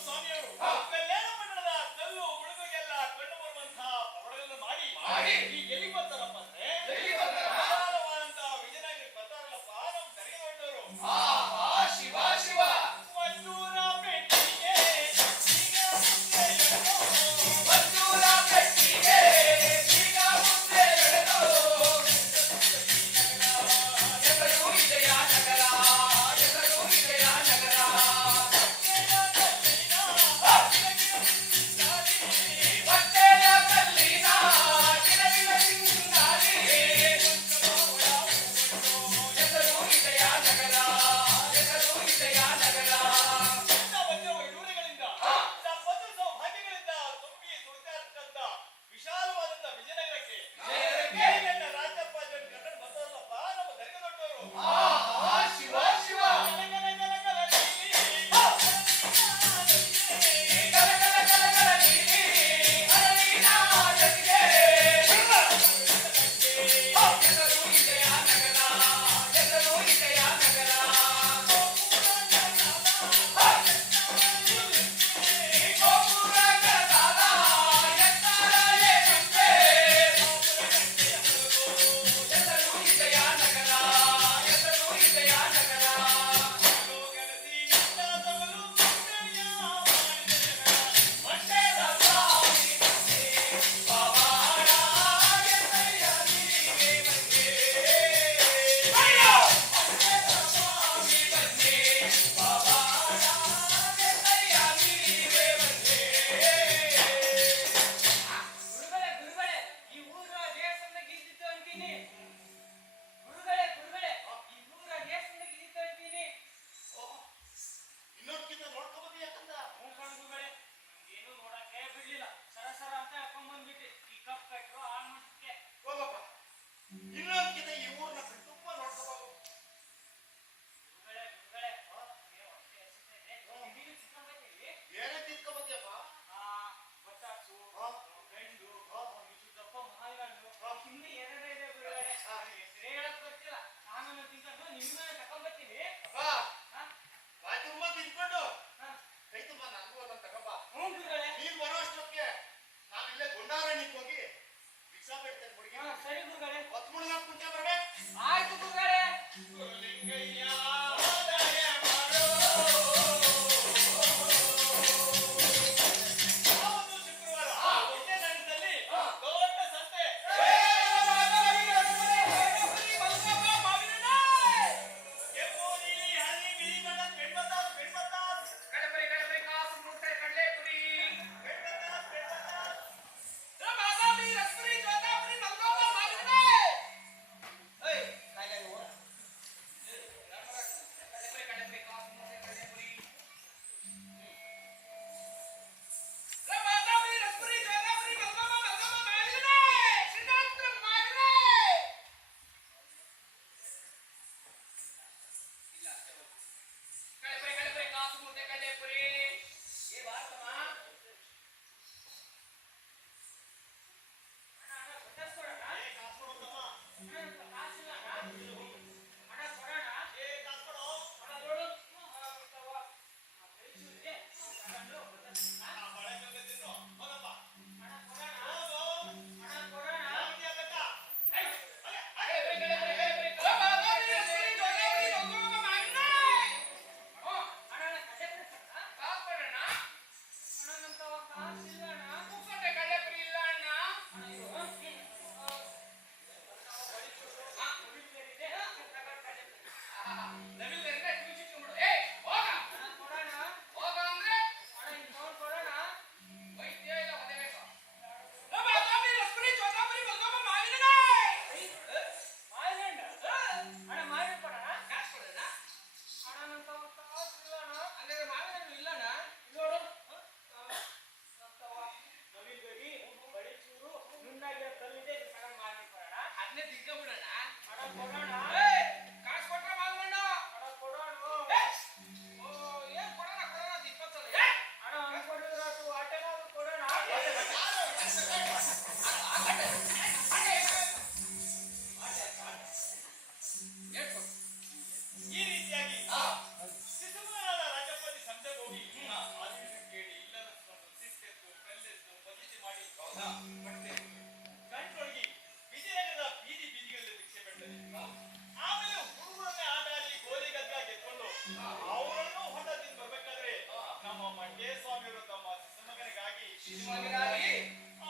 ಮಗನಾಗಿ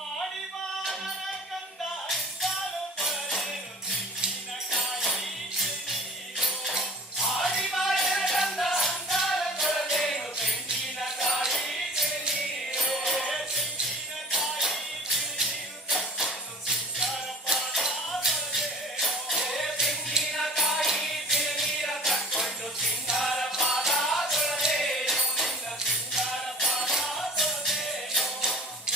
ಆಡಿಬಾರನ ಕಂದ ಅಂದಾಲು ತೊಳೆದೇನು ತೆಂಗಿನಕಾಯಿ ನೀರು. ಆಡಿಬಾರನ ಕಂದ ಅಂದಾಲ ತೊಳೆದೇನು ತೆಂಗಿನಕಾಯಿ ನೀರು. ತೆಂಗಿನಕಾಯಿ ನೀರು ತಕ್ಕನು ಸಿಂಗಾರ ಪಾದ ತೊಳೆದೇನು. ತೆಂಗಿನಕಾಯಿ ನೀರ ತಕ್ಕೊಂಡು ಸಿಂಗಾರ ಪಾದ ತೊಳೆದೇನು. ನಿನ್ನ ಸಿಂಗಾರ ಪಾದ ತೊಳೆದೇನು.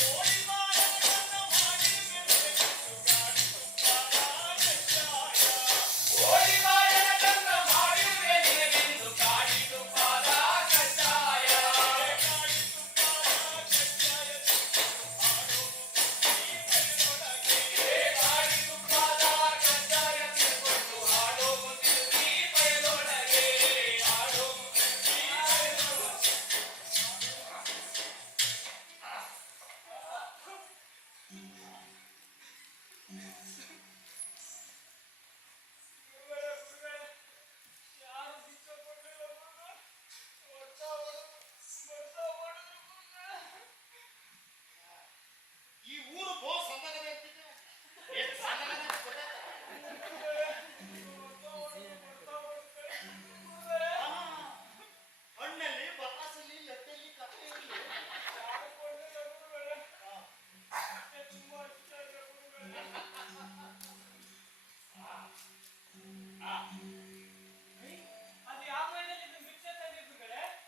ಓಡಿಬಾರನ ಕಂದ ಮಾಡಿರುವೆ ನಿನಗೆಂದು ಕಾಡಿ ತುಪ್ಪದ ಕಷಾಯ. ಓಡಿ ಬಾಯನ ಕಂದ ಮಾಡಿರುವೆ ನಿನಗೆಂದು ಕಾಡಿ ತುಪ್ಪದ ಕಷಾಯ. ಕಾಡಿ ತುಪ್ಪದ ಗುರುಗಳೇ, ಯಾರು ಭಿಕ್ಷೆ ಕೊಡ್ಲಿಲ್ಲ ಗುರುಗಳೇ. ಹೊಡ್ತಾ ಹೊಡೆದ್ರು ಗುರುಗಳೇ. ಈ ಊರು ಬೋ ಸಂದಗದೆ ಇರ್ತಿದ್ದೆ. ಎಷ್ಟು ಸಂದಗದೆ ಅಂತ ಗೊತ್ತಾಯ್ತಾ? ಆ, ಹಣ್ಣಲ್ಲಿ ಬತಾಸಲ್ಲಿ ಲಟ್ಟಲ್ಲಿ ಕಥೆಯಲ್ಲಿ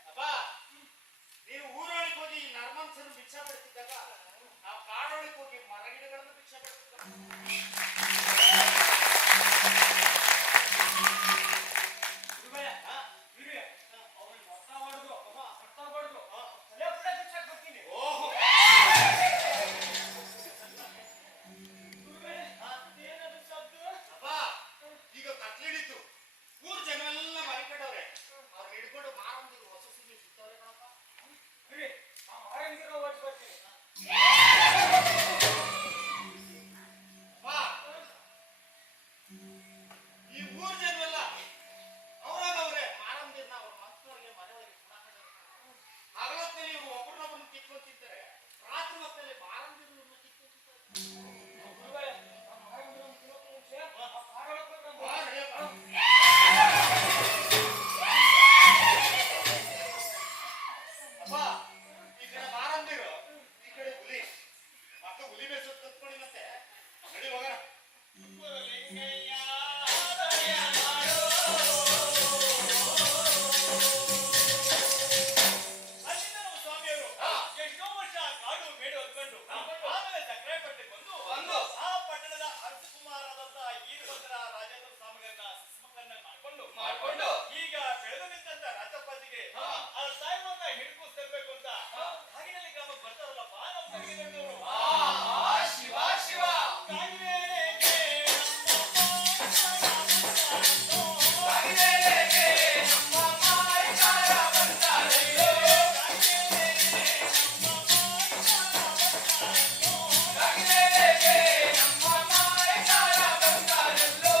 ಅಪ್ಪ, ನೀವು ಊರೊಳಗೆ ಹೋಗಿ ನರ್ಮನ್ಸನ್ನು ಭಿಕ್ಷಾ ಬಿಡ್ತಿದ್ದಾಗ ನಾವು ಕಾಡೊಳಗೆ ಹೋಗಿ ಮರ ಗಿಡಗಳನ್ನು ಭಿಕ್ಷಾ ಬಿಡ್ತಿದ್ದ. ಓಹೋ, ಅಪ್ಪ, ಈಗ ಕತ್ಲಿಡಿತು. ಊರ್ ಜನ ಎಲ್ಲ ಮರಿಕಟ್ಟವ್ರೆ. ಅವ್ರು ಹಿಡ್ಕೊಂಡು ಮಾರಂದಿರು ಹೊಸ ಸುದ್ದಿ ಸುತ್ತವ್ರೆ ಕಣಪ್ಪ. ಅಪ್ಪ, ಈ ಊರ್ ಜನವೆಲ್ಲ ಅವ್ರಾಗವ್ರೆ ಮಾರಂದಿರ್ನ ಅವ್ರ ಮಕ್ಕಳಿಗೆ ಮನೆಯೊಳಗೆ ಕುಡಾಕೊಂಡಿರ್ತಾರೆ. ಹಗಲೊತ್ತಲ್ಲಿ ಇವ್ರು ಒಬ್ಬರನ್ನೊಬ್ಬರನ್ನ ಕಿತ್ಕೊಂಡು ತಿಂತಾರೆ, ರಾತ್ರಿ ಹೊತ್ತಲ್ಲಿ ಮಾರಂದಿರು ಕಿತ್ಕೊಂಡು ತಿಂತಾರೆ. ಬಾ, ನಡೆಯಪ್ಪ. ಅಪ್ಪ, ಈ ಕಡೆ ಮಾರಂದಿರು, ಈ ಕಡೆ ಹುಲಿ. ಮತ್ತೆ ಹುಲಿ ಬೇಸತ್ತು ಕತ್ಕೊಳ್ಳಿ ಮತ್ತೆ. ನಡಿ ಹೋಗೋಣ. ಅಲ್ಲಿಂದ ನಮ್ಮ ಸ್ವಾಮಿಯವರು ಎಷ್ಟೋ ವರ್ಷ ಕಾಡು ಮೇಡು ಹೊತ್ಕೊಂಡು ಆಮೇಲೆ ಸಕ್ಕರೆ ಪಟ್ಟಣಕ್ಕೆ ಬಂದು ಆ ಪಟ್ಟಣದ ಅರಸಕುಮಾರರಾದಂತ ಈರ್ಭದ್ರ ರಾಜೇಂದ್ರ ಸ್ವಾಮಿಗಳನ್ನ ಮಕ್ಕಳನ್ನ ಮಾಡ್ಕೊಂಡು ಈಗ ಬೆಳೆದು ನಿಂತಂತ ರಾಜಪ್ಪಾಜಿಗೆ ಆ ಸಾಯಿಬನ್ನ ಹಿಡ್ಕೊಂಡು ತರಬೇಕು ಅಂತ ಕಾಗಿನಲ್ಲಿ ಗ್ರಾಮಕ್ಕೆ ಬರ್ತಾರಲ್ಲಪ್ಪ ನಮ್ಮ ತಂಗಿದಣ್ಣವರು. ಶಿವ ಶಿವ ಕಾಗಿನೆಲೆಗೆ ಕಾಗಿನೆಲೆಗೆ ನಮ್ಮ ಮಾಯಕಾರ ಬಂದಾರಯ್ಯೋ. ಕಾಗಿನೆಲೆಗೆ ನಮ್ಮ ಮಾಯಕಾರ ಬಂದಾರಲ್ಲೋ.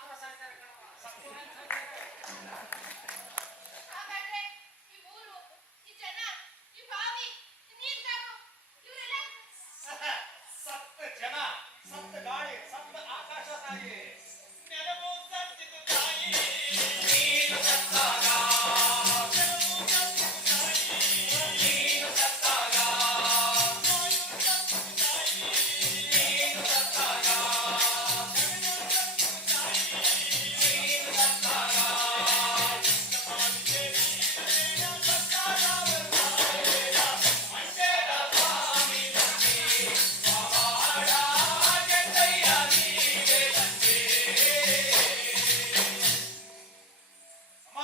ಮಾತ್ರ ಸಾಯ್ತಾರೆ ಕಣಪ್ಪ, ಸತ್ತು ಮೇಲೆ ಸಾಯ್ತಾರೆ. ಹಾಗಾದ್ರೆ ಈ ಊರು, ಈ ಜನ, ಈ ಬಾವಿ, ಈ ನೀರ್ಗಾರು ಇವರೆಲ್ಲ ಸತ್ತ ಜನ, ಸತ್ತ ಗಾಳಿ, ಸತ್ತ ಆಕಾಶ ತಾಯಿ. ನೆಲವು ಸತ್ತಿತು ತಾಯಿ, ನೀನು ಸತ್ತಾಗ. ನೆಲವು ಸತ್ತಿತು ತಾಯಿ, ನೀನು ಸತ್ತಾಗ. ವಾಯು ಸತ್ತಿತು ತಾಯಿ, ನೀನು ಸತ್ತಾಗ. ಗಗನ ಸತ್ತಿತು ತಾಯಿ, ನೀನು ಸತ್ತಾಗ. ಮಾಡಿದೆ ನೀನು ಸತ್ತಾಗ ಬರ್ತಾಯಿಲ್ಲ. ಮಂಡ್ಯದ ಸ್ವಾಮಿ ಬಂದೆ, ಪವಾಡ ಗೆದ್ದಯ್ಯ ನೀವೇ ಬಂದೆ. ಅಮ್ಮ,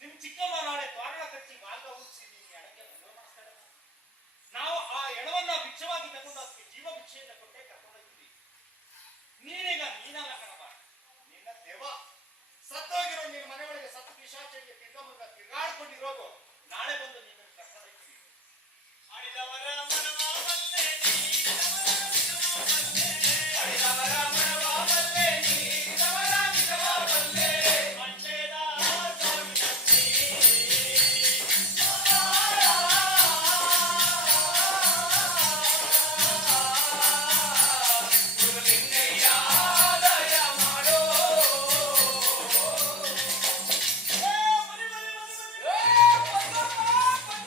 ನಿಮ್ ಚಿಕ್ಕಮ್ಮ ನಾಳೆ ತೋರಣ ಕಟ್ಟಿ ಬಾಲ್ಗ ಉಳಿಸಿ ನಿಮ್ಗೆ ಎಡಕ್ಕೆ ಮದುವೆ ಮಾಡಿಸ್ತಾಳೆ. ನಾವು ಆ ಎಣವನ್ನ ಭಿಕ್ಷವಾಗಿ ತಗೊಂಡು ಅದಕ್ಕೆ ಜೀವ ಭಿಕ್ಷೆಯಿಂದ ಕೊಟ್ಟೆ ಕರ್ಕೊಂಡೋಗಿದ್ವಿ. ನೀನೀಗ ನೀನಲ್ಲ ಕಣಪ್ಪ, ನಿನ್ನ ದೇವ. ಸತ್ತೋಗಿರೋ ನಿನ್ನ ಮನೆ ಒಳಗೆ ಸತ್ತು ಪಿಶಾಚಿಗೆ ತಿರ್ಗಮುರ್ಗ ತಿರ್ಗಾಡ್ಕೊಂಡಿರೋದು ನಾಳೆ ಬಂದು ನಿನ್ನನ್ನು ಕರ್ಕೊಂಡೋಗ್ತೀವಿ. ಅಳಿದವರ ಮನವ ಬಲ್ಲೆ, ನೀಡಿದವರ ನಿಜವ ಬಲ್ಲೆ. ಅಳಿದವರ ಮನವ ಬಲ್ಲೆ, ನೀಡಿದವರ ನಿಜವ ಬಲ್ಲೆ. ಮಂಡ್ಯದ ಸಾವಿನಂತೆ. ಗುರುಲಿಂಗಯ್ಯ ದಯ ಮಾಡೋ. ಏ, ಬನ್ನಿ, ಬನ್ನಿ, ಬನ್ನಿ, ಬನ್ನಿ. ಏ, ಬಂದಪ್ಪ, ಬಂದಪ್ಪ.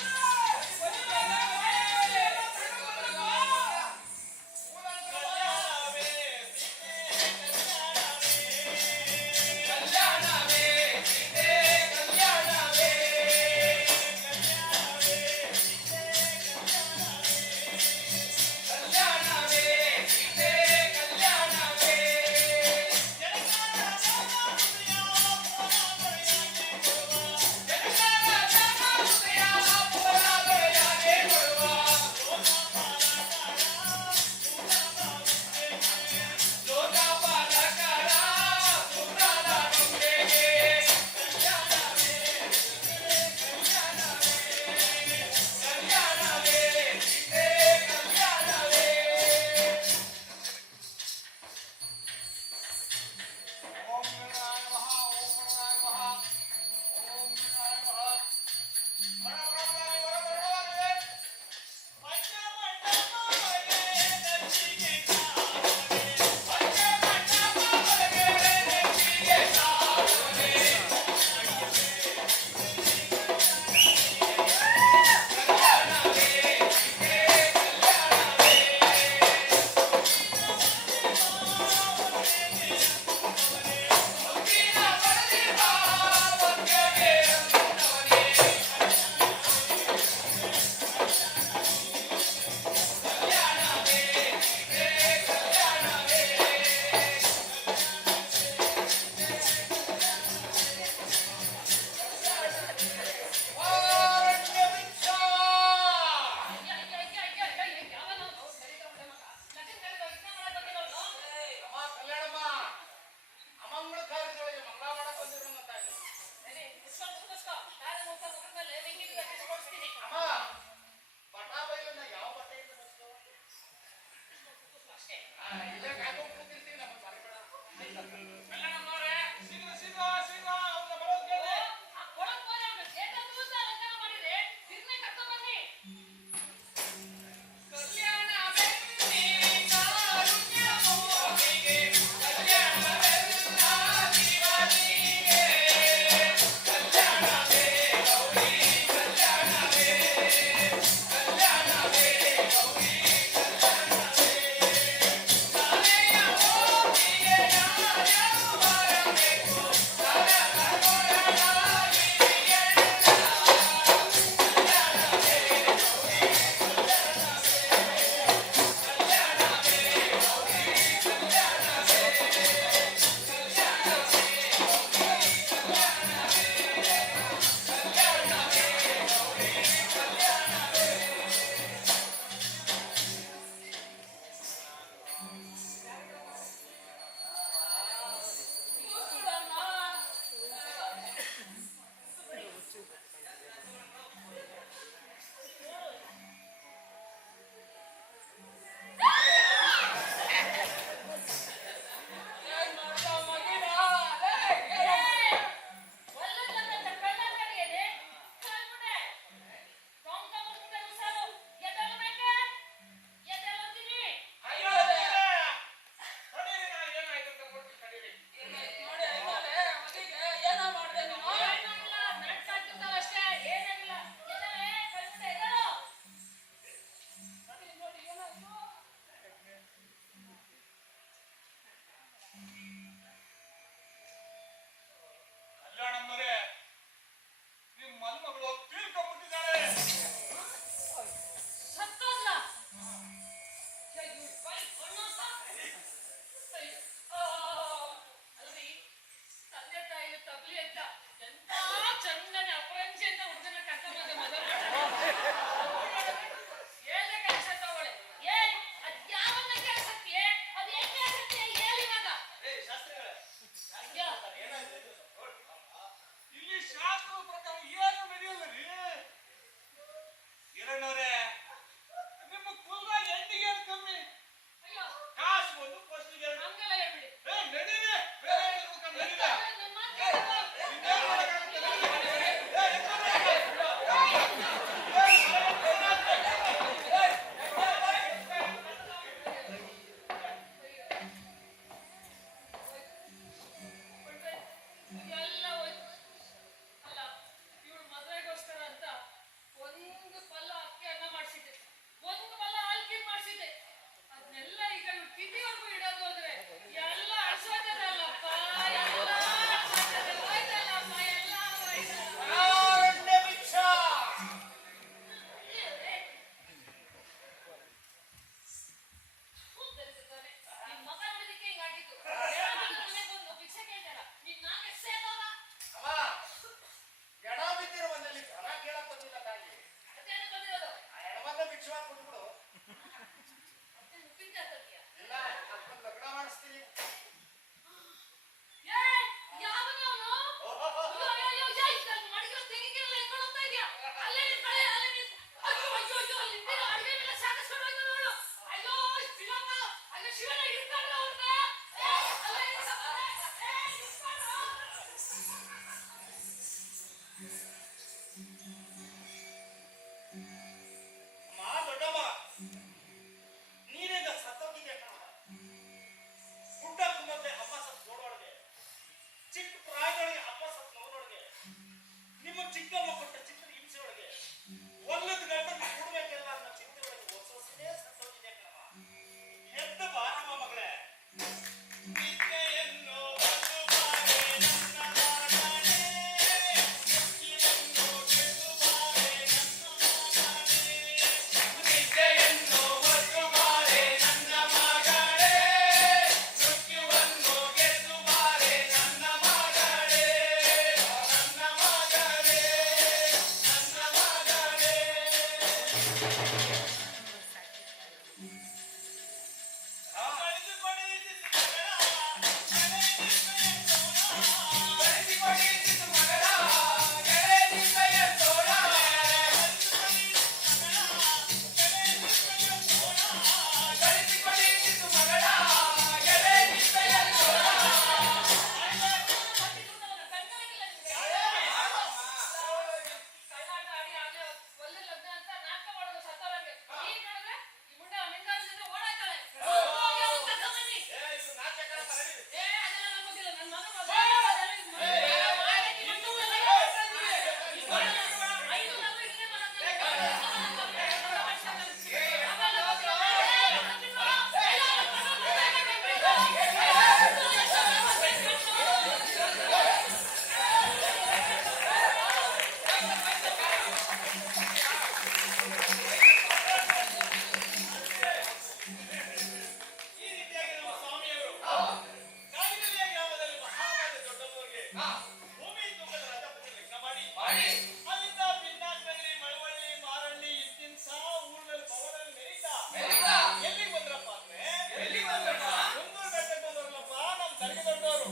ಭೂಮಿ ತೂಕದ ರಜಪತಿ ಲೆಕ್ಕ ಮಾಡಿ ಮಾಡಿ ಅಲ್ಲಿಂದ ಪಿನ್ನಾಕ್ನಗರಿ ಮಳವಳ್ಳಿ ಮಾರಳ್ಳಿ ಇಂತಿಂತ ಊರಲ್ಲಿ ಪವರಲ್ಲಿ ಮೆರೀತಾ ಮೆರೀತಾ. ಎಲ್ಲಿಗೆ ಬಂದ್ರಪ್ಪ ಅಂದ್ರೆ ಎಲ್ಲಿ ಬಂದ್ರಣ್ಣ? ಕುಂದೂರು ಬೆಟ್ಟಕ್ಕೆ ಬಂದ್ರಲ್ಲಪ್ಪ ನಮ್ ತಲೆಗೆ ದೊಡ್ಡವರು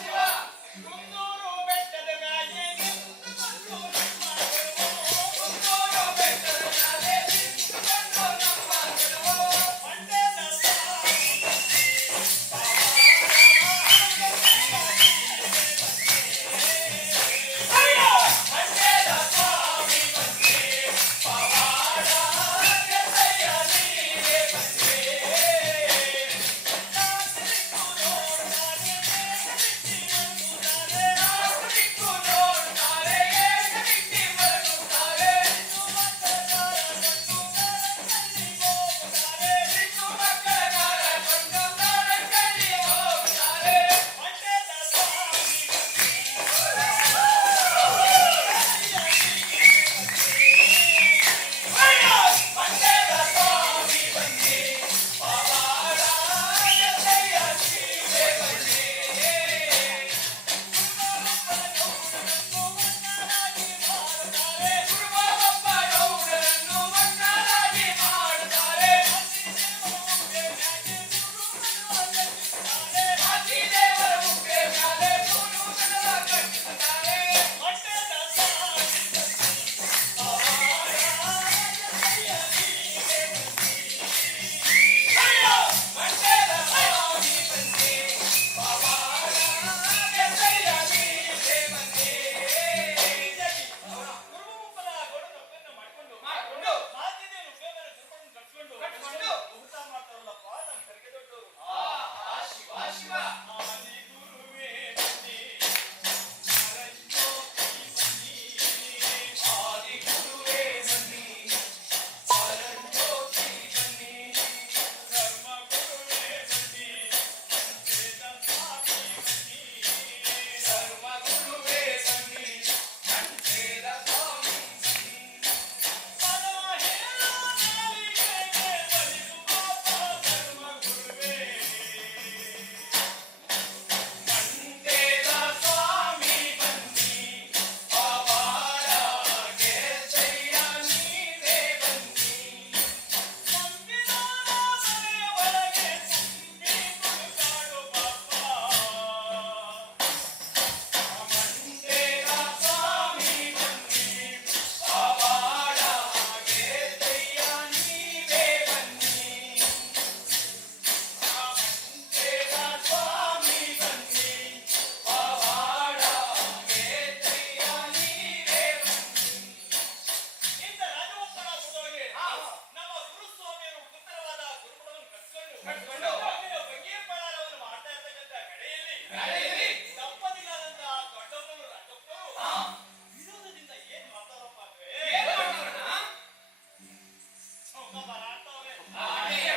ಶಿವ ಕುಂದೂರು ಬೆಟ್ಟದ ಮ್ಯಾಗೆ ನಿಂತುಕೊಂಡು ನಮ್ಮ ಗೆಲುವು. ಕುಂದೂರು ಬೆಟ್ಟದ ಮ್ಯಾಲೆ ನಿಂತುಕೊಂಡು ನಮ್ಮ ಗೆಲುವು. ಮಂಡ್ಯದ ಅಯ್ಯೋ! ಮಂಡ್ಯದ ಸ್ವಾಮಿ ಬಂದೆ, ಪವಾಡ ಗೆದ್ದಯ್ಯ ನೀನೇ ಬಂದೆ. ನಾಲ್ಕು ದಿಕ್ಕು ನೋಡ್ತಾರೆ, ಏಕದಿಕ್ಕಿ ಮಲಗುತ್ತಾರೆ. ಬಿಟ್ಟು ಮಕ್ಕಳಗಾರ ಕೊಂಡು ಕಾರಂಗಲ್ಲಿ ಹೋಗುತ್ತಾರೆ. ಅಯ್ಯೋ! ಮಂಡ್ಯದ ಸ್ವಾಮಿ ಬಂದೆ, ಪವಾಡ ಗೆದ್ದಯ್ಯ ನೀನೇ ಬಂದೆ. ಗುರುವಾರಪ್ಪ ಗೌಡರನ್ನು ಮಕ್ಕಳಾಗಿ ಮಾಡುತ್ತಾರೆ. ಮಾಚಿದೇವರ ಮುಖೆ ಮ್ಯಾಲೆ ನೂರು ಕಡಲ ಕಟ್ಟಿಸುತ್ತಾರೆ. ಅಯ್ಯೋ! ಮಂಡ್ಯದ ಸ್ವಾಮಿ ಬಂದೆ, ಪವಾಡ ಗೆದ್ದಯ್ಯ ನೀನೇ ಬಂದೆ. ಗುರುಗುಂಪಲ ಗೋಡೆ ತಪ್ಪನ್ನ ಮಾಡ್ಕೊಂಡು ಮಾಡ್ಕೊಂಡು ಮಾತಿದೇನು ಬೇರೆ ಕಟ್ಕೊಂಡು ಕಟ್ಕೊಂಡು ಊಟ ಮಾಡ್ತಾರಲ್ಲಪ್ಪ ನಮ್ ಕಡೆಗೆ ದೊಡ್ಡವರು ಶಿವ ಶಿವ ಆದಿ ಗುರುವೇ ಬನ್ನಿ ಪರಂಜ್ಯೋತಿ ಬನ್ನಿ ಆದಿ ಗುರುವೇ ಬನ್ನಿ, ಪರಂಜ್ಯೋತಿ ಬನ್ನಿ. ಧರ್ಮ ಗುರುವೇ ಬನ್ನಿ ವೇದ ಸ್ವಾಮಿ ಬನ್ನಿ ಧರ್ಮ ಗುರುವೇ ಬನ್ನಿ, ಕಂಠೇದ ಸ್ವಾಮಿ ಬನ್ನಿ. ಪದ ಹೇಳೋ ನಾಲಿಗೆಗೆ ಬಲಿಸುವ ಧರ್ಮ ಗುರುವೇ ಕಂಠೇದ ಸ್ವಾಮಿ ಬನ್ನಿ, ಪವಾಡ ಗೆದ್ದಯ್ಯ ನೀನೇ ಬನ್ನಿ. ಸಂವಿಧಾನ ಮನೆಯ ಒಳಗೆ ತುಂಬಿ ತುಳುಕಾಡು ಬಾಪ್ಪ ಕಂಠೇದ ಸ್ವಾಮಿ ಬನ್ನಿ, ಪವಾಡ ಗೆದ್ದಯ್ಯ ನೀನೇ ಬನ್ನಿ. ಕಂಠೇದ ಸ್ವಾಮಿ ಬನ್ನಿ, ಪವಾಡ ಗೆದ್ದಯ್ಯ ನೀನೇ ಬನ್ನಿ. ಇಂಥ ರಾಜವಂಶನ ಸುತ್ತೊಳಗೆ ನಮ್ಮ ಗುರುಸ್ವಾಮಿಯರು ಉತ್ತರವಾದ ಗುರುಗಳನ್ನು ಕಟ್ಕೊಂಡು ಅಲ್ಲಿನ ಭಂಗಿಯಪ್ಪಳವನ್ನು ಮಾಡ್ತಾ ಇರ್ತಕ್ಕಂಥ ಕಡೆಯಲ್ಲಿ ತಪ್ಪದಿಲ್ಲದಂತಹ ದೊಡ್ಡವರು ರಾಜಪ್ಪರು ವಿರೋಧದಿಂದ ಏನ್ ಮಾಡ್ತಾರಪ್ಪ ಅಂದ್ರೆ ಏನು ಮಾಡೋಣ? ಚೌಕ ಬರಾಡ್ತಾವ್ರೆ. ಹಾಗೆಯಾ?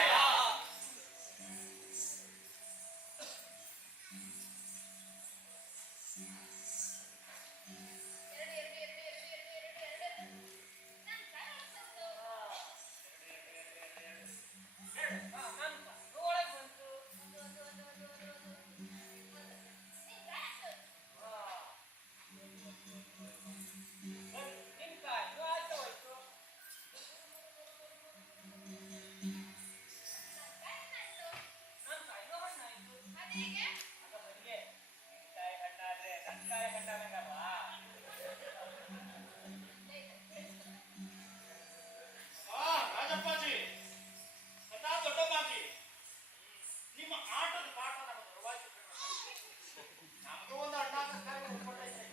ರಾಜಪ್ಪಾಜಿ ಕಥಾ ದೊಡ್ಡಪ್ಪಾಜಿ ನಿಮ್ಮ ಆಟದ ಪಾಠ ನಮಗೆ ಬರುವಾಯ್ತು ನಮಗೂ ಒಂದು ಅಣ್ಣ ತರಕಾರಿ ಉಳ್ಕೊಂಡೈತೆ.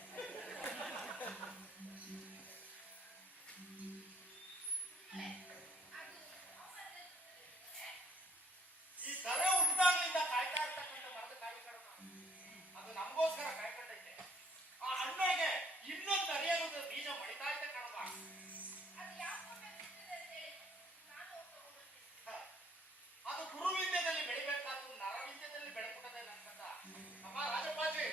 ಈ ತರ ಹುಟ್ಟಿದಾಗ್ಲಿಂದ ಕಾಯ್ತಾ ಇರ್ತಕ್ಕಂಥ ಮರದ ಕಾಯಿ ಕಡಮ ಅದು ನಮಗೋಸ್ಕರ ಕಾಯ್ಕೊಂಡೈತೆ. ಆ ಹಣ್ಣಿಗೆ ಇನ್ನೊಂದು ಅರಿಯೋದು ಬೀಜ ಮಡಿತಾ ಐತೆ ಕಣವ. ಅದು ಗುರುವಿದ್ಯದಲ್ಲಿ ಬೆಳಿಬೇಕಾದ್ದು ನರವಿದ್ಯದಲ್ಲಿ ಬೆಳಕುತ್ತದೆ ನನ್ಕಂದ. ಅಮ್ಮ ರಾಜಪ್ಪಾಜಿ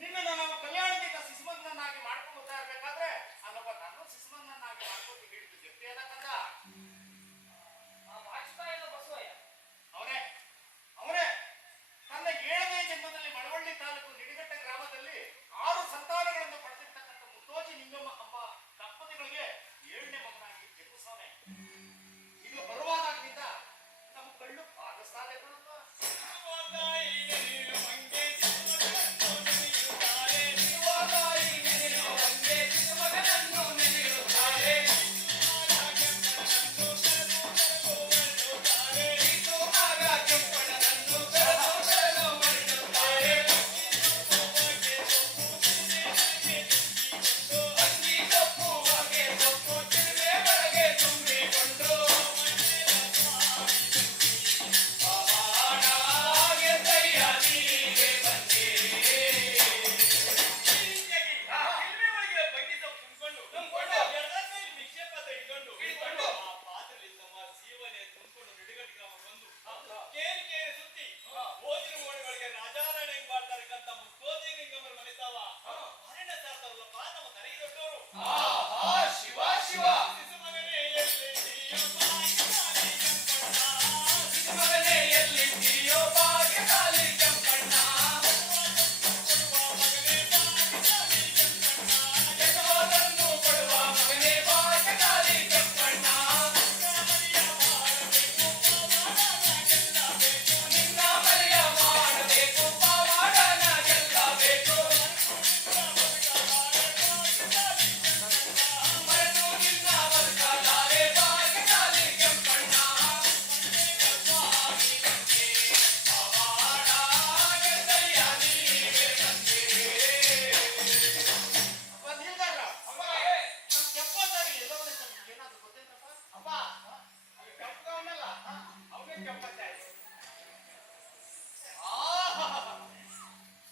ನಿನ್ನನ್ನು ನಾವು ಕಲ್ಯಾಣದಿಂದ ಶಿಶುಮಂತನನ್ನಾಗಿ ಮಾಡ್ಕೊಂಡು ಹೋಗ್ತಾ ಇರ್ಬೇಕಾದ್ರೆ ಅಲ್ಲೊಬ್ಬ ನನ್ನ ಶಿಶುಮಂತನನ್ನಾಗಿ ಮಾಡ್ಕೊಂಡು ಹಿಡಿದು ಜೊತೆಯದ ಕಂದ ಅವನೇ ಅವನೇ ತನ್ನ 7ನೇ ಜನ್ಮದಲ್ಲಿ ಮಳವಳ್ಳಿ ತಾಲೂಕು ನಿಡಿಗಟ್ಟ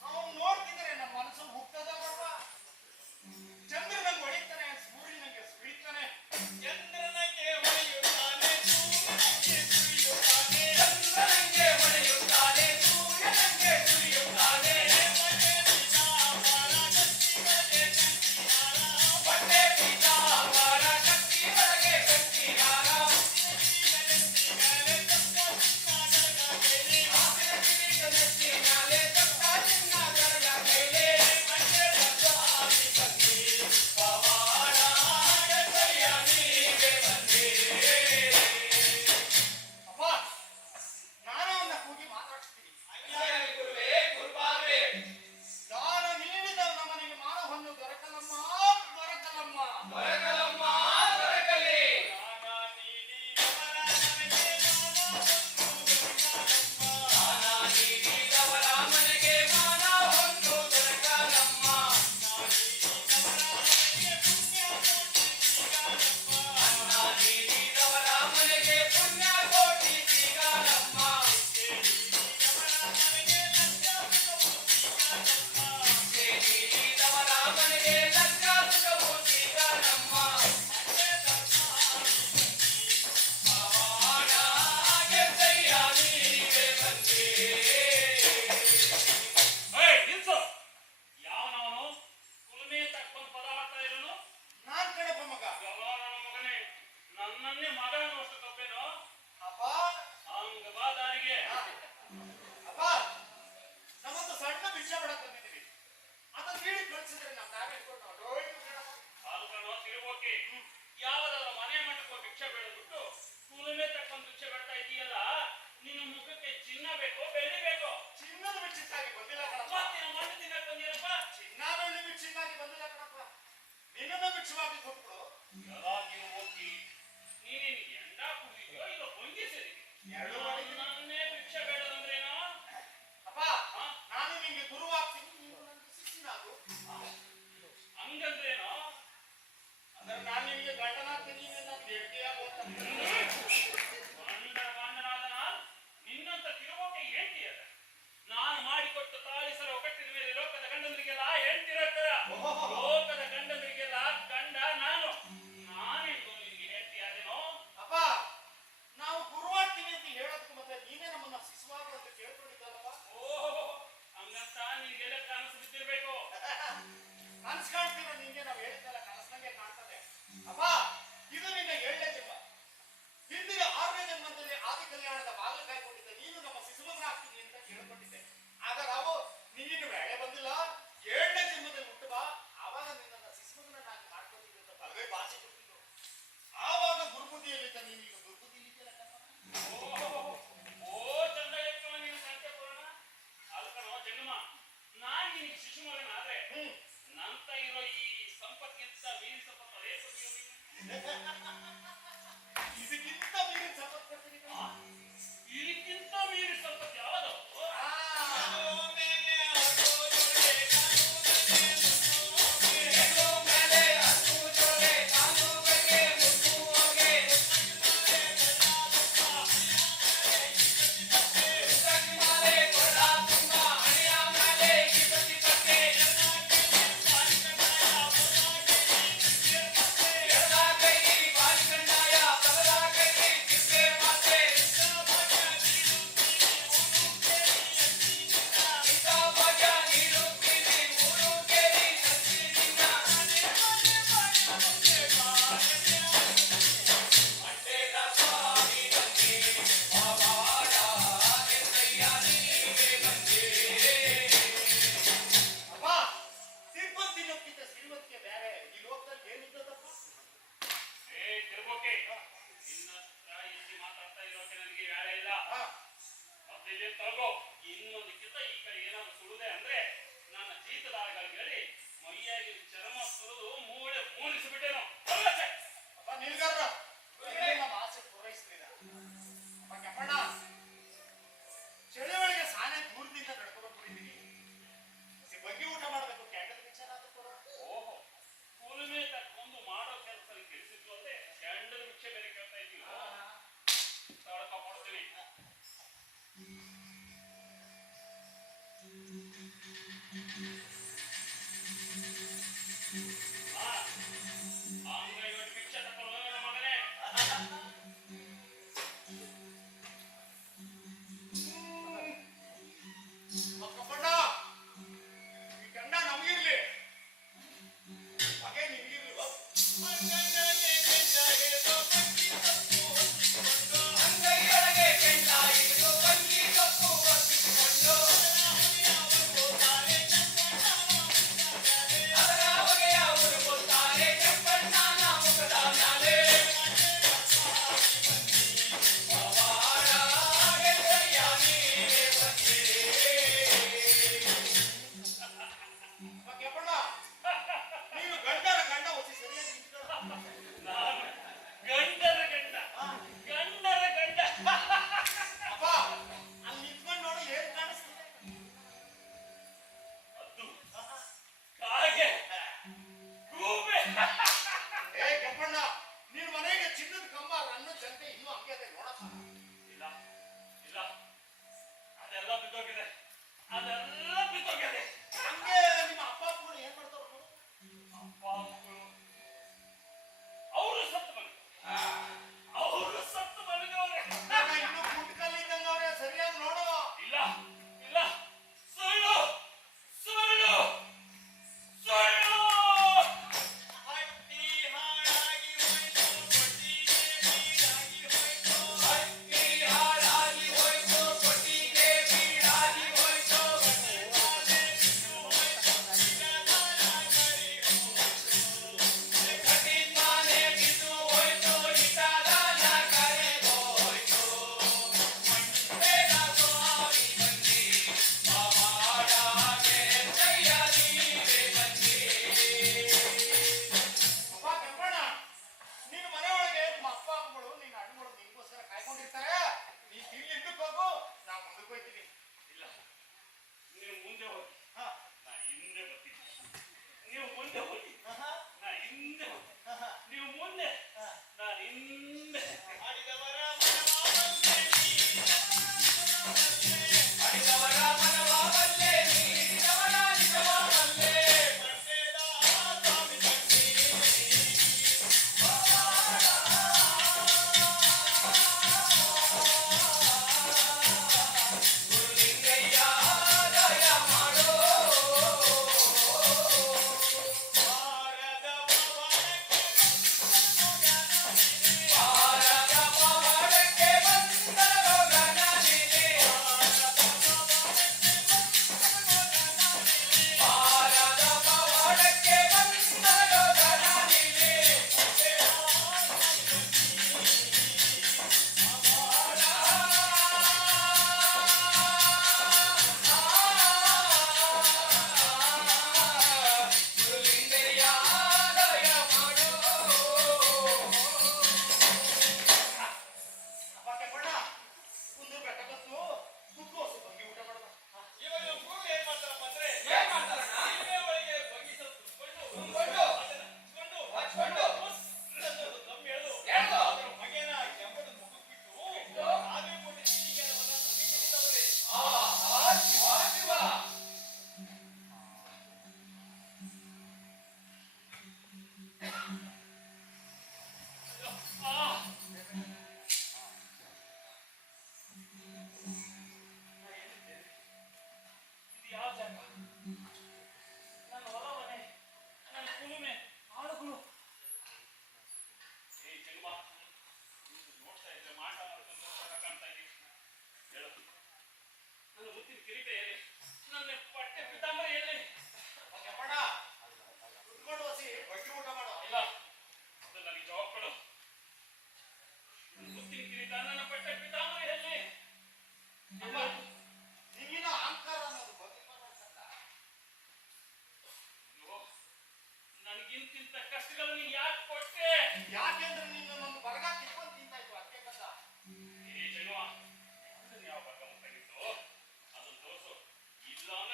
ಅವ್ನು ನೋಡ್ತಿದ್ರೆ ನಮ್ಮ ಮನಸ್ಸು ಹುಟ್ಟದ ಬರುವ ಚಂದ್ರನಂಗೆ ಹೊಡಿತಾನೆ, ಸೂರ್ಯನಂಗೆ ಸುಳಿತಾನೆ. ಚಂದ್ರನಂಗೆ ಹೊಡೆಯುತ್ತಾನೆ, ಸೂರ್ಯನಂಗೆ ಸುಳಿಯುತ್ತಾನೆ. ಚಂದ್ರನಂಗೆ ಹೊಡೆಯುತ್ತಾನೆ, ಸೂರ್ಯನಂಗೆ ಸುಳಿಯುತ್ತಾನೆ. ಬಟ್ಟೆ ಪೀತಾಂಬರ, ಕತ್ತಿ ಒಳಗೆ ಕತ್ತಿಯಾರ. ಅಪ್ಪ, ನಾನು ಅವನ್ನ ಕೂಗಿ ಮಾತಾಡಿಸ್ತೀನಿ. ದಾನ ನೀಡಿದ ನಮ್ಮನಿಗೆ ಮಾನವನ್ನು ದೊರಕಲಮ್ಮ, ದೊರಕಲಮ್ಮ. ದಾನ ನೀಡಿದವರ ನನಗೆ ಮಾನವನ್ನು ದೊರಕಲಮ್ಮ. ಅನ್ನ ನೀಡಿದವರ ಮನೆಗೆ ಪುಣ್ಯ ಕೋಟಿ ಸಿಗಲಮ್ಮ. ಭಿಕ್ಷೆ ನೀಡಿದವರ ಮನೆಗೆ ಲಕ್ಷ ಸುಖವು ಸಿಗಲಮ್ಮ. ಪವಾಡ ಗೆದ್ದಯ್ಯ ನೀವೇ ಬಂದೆ. ಯಾವನವನು ಕುಲುಮೆ ತಕ್ಕೊಂದು ಪದ ಮಾಡ್ತಾ ಇರೋನು? ನಾನ್ ಕಣಪ್ಪ ಮಗ. ನನ್ನ ಮಗನೇ, ನನ್ನನ್ನೇ ಮಗನನ್ನು ಅಷ್ಟು ತಪ್ಪೇನೋ? ಅಪ್ಪ, ಹಂಗ ಬಾ ದಾರಿಗೆ. ಅಪ್ಪ, ನಮ್ಮೊಂದು ಸಣ್ಣ ಭಿಕ್ಷೆ ಬೇಡ ತಂದಿದ್ದೀವಿ. ಅದನ್ನ ನೀಡಿ ಕಳಿಸಿದ್ರೆ ನಮ್ಮ ನಾವೇ ಇಟ್ಕೊಂಡು ನಾವು ಡೋಯ್ತು ಕಣಪ್ಪ. ಅದು ಕಣೋ ತಿರುಗೋಕೆ. ಯಾವದಾದ್ರು ಮನೆ ಮಟ್ಟಕ್ಕೋ ಭಿಕ್ಷೆ ಬೇಡಬಿಟ್ಟು ಕುಲುಮೆ ತಕ್ಕೊಂದು ಭಿಕ್ಷೆ ಬೇಡ್ತಾ ಇದೀಯಲ್ಲ, ನಿನ್ನ ಮುಖಕ್ಕೆ ಚಿನ್ನ ಬೇಕೋ ಬೆಳ್ಳಿ ಬೇಕೋ? ಚಿನ್ನದ ಭಿಕ್ಷಕ್ಕಾಗಿ ಬಂದಿಲ್ಲ ಕಣಪ್ಪ. ಮತ್ತಿನ ಮಣ್ಣು ತಿನ್ನಕ್ ಬಂದಿರಪ್ಪ. ಚಿನ್ನ ಬೆಳ್ಳಿ ಭಿಕ್ಷಕ್ಕಾಗಿ ಬಂದಿಲ್ಲ ಕಣಪ್ಪ. ನಿನ್ನನ್ನು ಭಿಕ್ಷವಾಗಿ ಕೊಟ್ಬಿಡು. ಎಲ್ಲ ನೀವು ಹೋಗಿ ನೀನೇನು ಎಂಡ ಕುಡಿದೋ ಇಲ್ಲ ಹೊಂದಿಸಿರಿ. ಎರಡು ಮಾಡಿ. ನನ್ನೇ ಭಿಕ್ಷೆ ಬೇಡದಂದ್ರೇನೋ? ಅಪ್ಪ, ನಾನು ನಿಂಗೆ ಗುರುವಾಗ್ತೀನಿ, ನೀನು ನನಗೆ ಶಿಷ್ಯನಾಗು. ಹಂಗಂದ್ರೇನೋ? ಅಂದ್ರೆ ನಾನು ನಿನಗೆ ಗಂಡನಾಗ್ತೀನಿ, ನೀನು ನನಗೆ ಹೆಂಡತಿಯಾಗು ಅಂತ. ಗಂಡನಾದ ನಾನು ನಿನ್ನಂತ ತಿರುಗೋಕೆ ಹೇಳ್ತಿ ಅದ. ನಾನು ಮಾಡಿಕೊಟ್ಟು ತಾಳಿಸಲು ಒಗಟ್ಟಿನ ಮೇಲೆ ಲೋಕದ ಗಂಡಂದ್ರಿಗೆಲ್ಲ ಹೇಳ್ತಿರತ್ತ. ಲೋಕದ ಗಂಡಂದ್ರಿಗೆಲ್ಲ ಗಂಡ ನಾನು. ನಾನೇನು ನಿನಗೆ ಹೇಳ್ತೀಯಾದೇನೋ? ಅಪ್ಪ, ನಾವು ಗುರುವಾಗ್ತೀನಿ ಅಂತ ಹೇಳೋದಕ್ಕೆ ಮೊದಲೇ ನೀನೇ ನಮ್ಮನ್ನ ಶಿಶುವಾಗು ಅಂತ ಕೇಳ್ಕೊಂಡಿದ್ದಲ್ಲಪ್ಪ. ಓಹೋ, ಹಂಗಂತ ನಿನಗೆಲ್ಲ ಕನಸು ಬಿದ್ದಿರ್ಬೇಕು. ಕನಸು ಕಾಣ್ತೀರ ನಿಂಗೆ, ನಾವು ಹೇಳಿದ್ದಲ್ಲ ಕನಸಂಗೆ ಕಾಣ್ತದೆ. ಅಪ್ಪ, ಇದು ನಿನ್ನ 7ನೇ ಜನ್ಮ. ಹಿಂದಿನ 6ನೇ ಜನ್ಮದಲ್ಲಿ ಆದಿ ಕಲ್ಯಾಣದ ಬಾಗಿಲು ಕಾಯ್ಕೊಂಡಿದ್ದ ನೀನು ನಮ್ಮ ಶಿಶುಮಗನಾಗ್ತೀನಿ ಅಂತ ಕೇಳ್ಕೊಂಡಿದ್ದೆ. ಆಗ ನಾವು ನೀನು ಬೇಳೆ ಬಂದಿಲ್ಲ, 7ನೇ ಜನ್ಮದಲ್ಲಿ ಹುಟ್ಟು ಬಾ, ಆವಾಗ ನಿನ್ನನ್ನ ಶಿಶುಮಗನನ್ನಾಗಿ ಮಾಡ್ಕೊಂಡಿದ್ದೆ ಅಂತ ಬಲವೇ ಭಾಷೆ ಕೊಟ್ಟಿದ್ರು. ಆವಾಗ ಗುರುಬುದ್ಧಿಯಲ್ಲಿದ್ದ ನೀನು ಈಗ ದುರ್ಬುದ್ಧಿಯಲ್ಲಿದ್ದೀರ ಓ ಚಂದ ಎತ್ತುವ ನೀನು ಸಂಖ್ಯೆ ಪೂರ್ಣ ಅಲ್ಕಣೋ ಜಂಗಮ. ನಾನ್ ನಿನಗೆ ಶಿಶು ಮಗನಾದ್ರೆ ನಂತ ಇರೋ ಈ ಸಂಪತ್ತಿಗಿಂತ ಮೀರಿ ಸಂಪತ್ತು ಅದೇ ಕೊಡ್ತೀಯ ನೀನು? ಇದಕ್ಕಿಂತ ಮೀರಿ ಸಂಪತ್ತು ಕೊಡ್ತೀನಿ ಕಣೋ. ಇದಕ್ಕಿಂತ ಮೀರಿ ಸಂಪತ್ತು ಯಾವುದು? ಎಲ್ಲ ಕೈ ಬಾಯಿ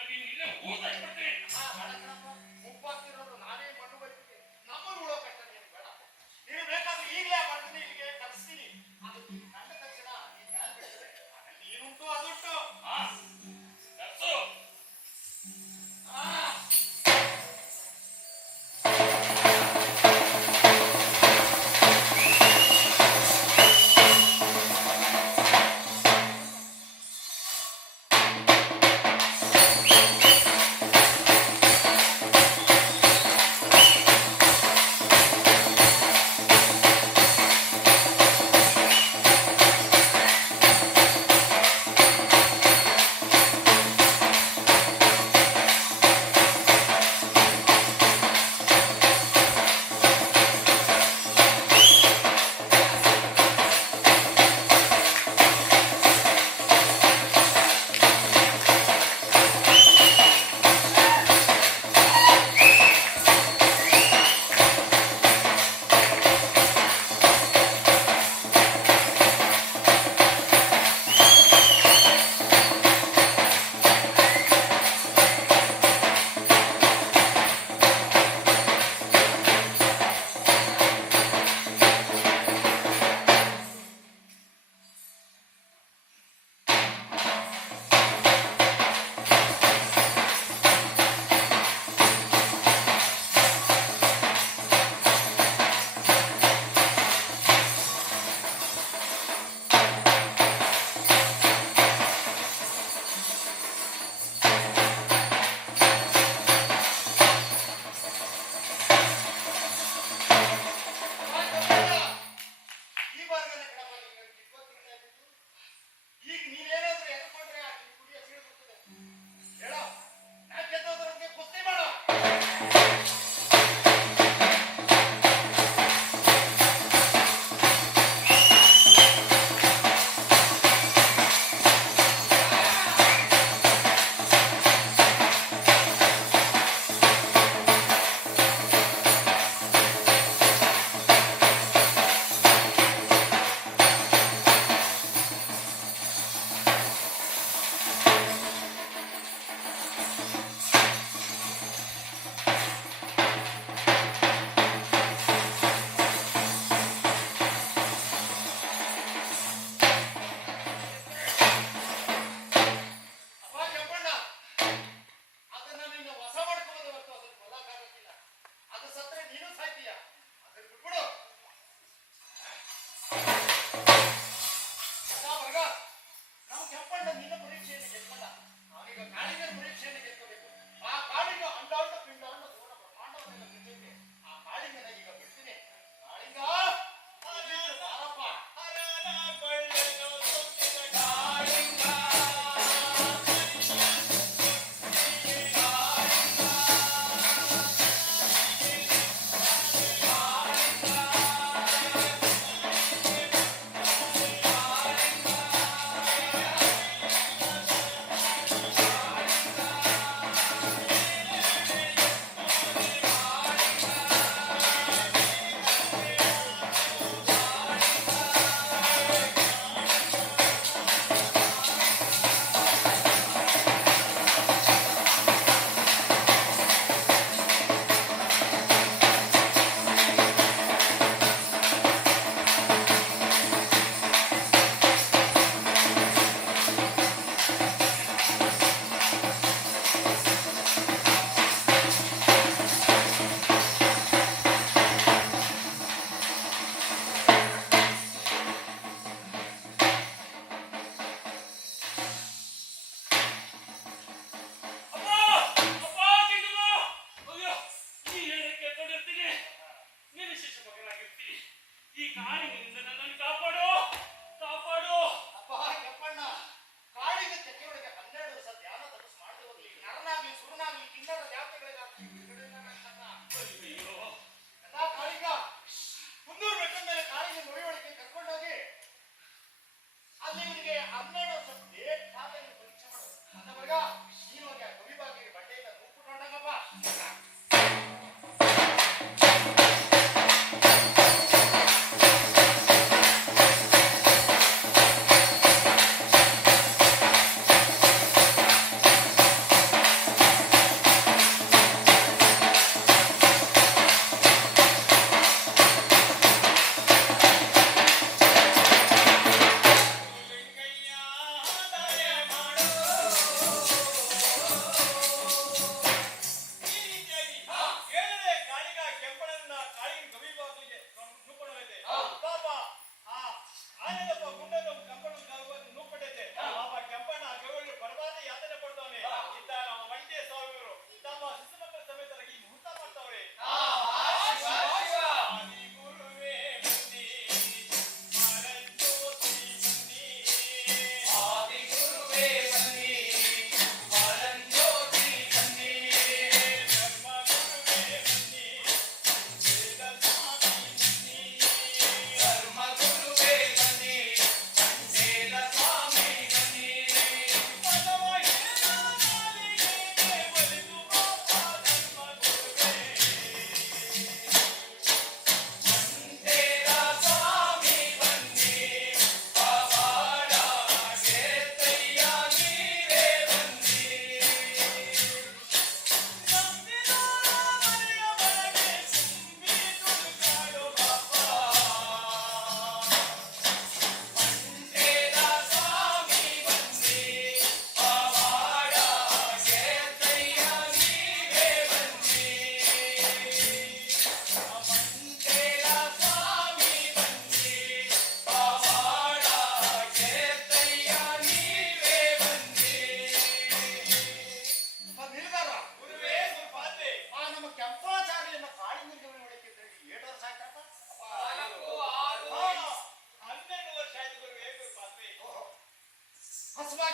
ನೀನು ಇಲ್ಲೇ ಊದಾಕ್ಬಿಡ್ತೀನಿ. ಮುಪ್ಪಾಗ್ತಿರೋದು ನಾನೇ ಮಣ್ಣು ಬೈತೀನಿ. ನಮ್ಮನ್ನು ಉಳೋ ಕಷ್ಟ ನೀನು ಬೇಡ. ನೀನು ಬೇಕಾದ್ರೆ ಈಗಲೇ ಆ ಮಣ್ಣನ್ನ ಇಲ್ಲಿಗೆ ಕಳಿಸ್ತೀನಿ. ಅದು ನೀನು ಕಂಡ ತಕ್ಷಣ ನೀನು ಮ್ಯಾಲ್ ಬಿಡ್ತದೆ. ಆಗ ನೀನುಂಟು ಅದುಂಟು. ಆ, ಕರ್ಸು.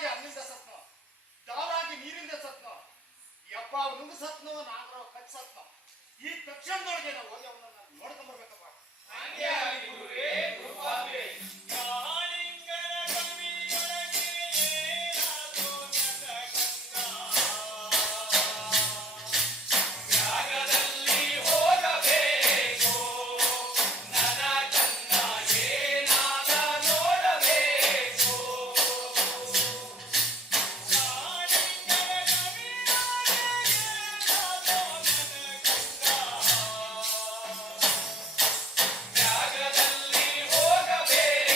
ಹಾವಾಗಿ ಅನ್ನಿಂದ ಸತ್ನೋ, ದಾರಾಗಿ ನೀರಿಂದ ಸತ್ನೋ, ಯಪ್ಪ ನುಂಗು ಸತ್ನೋ, ನಾಗರ ಕಚ್ ಸತ್ನೋ. ಈ ತಕ್ಷಣದೊಳಗೆ ನಾವು ಹೋಗಿ ಅವನ್ನ ನೋಡ್ಕೊಂಡ್ಬರ್ಬೇಕಪ್ಪ. ಹೋಗಬೇಕು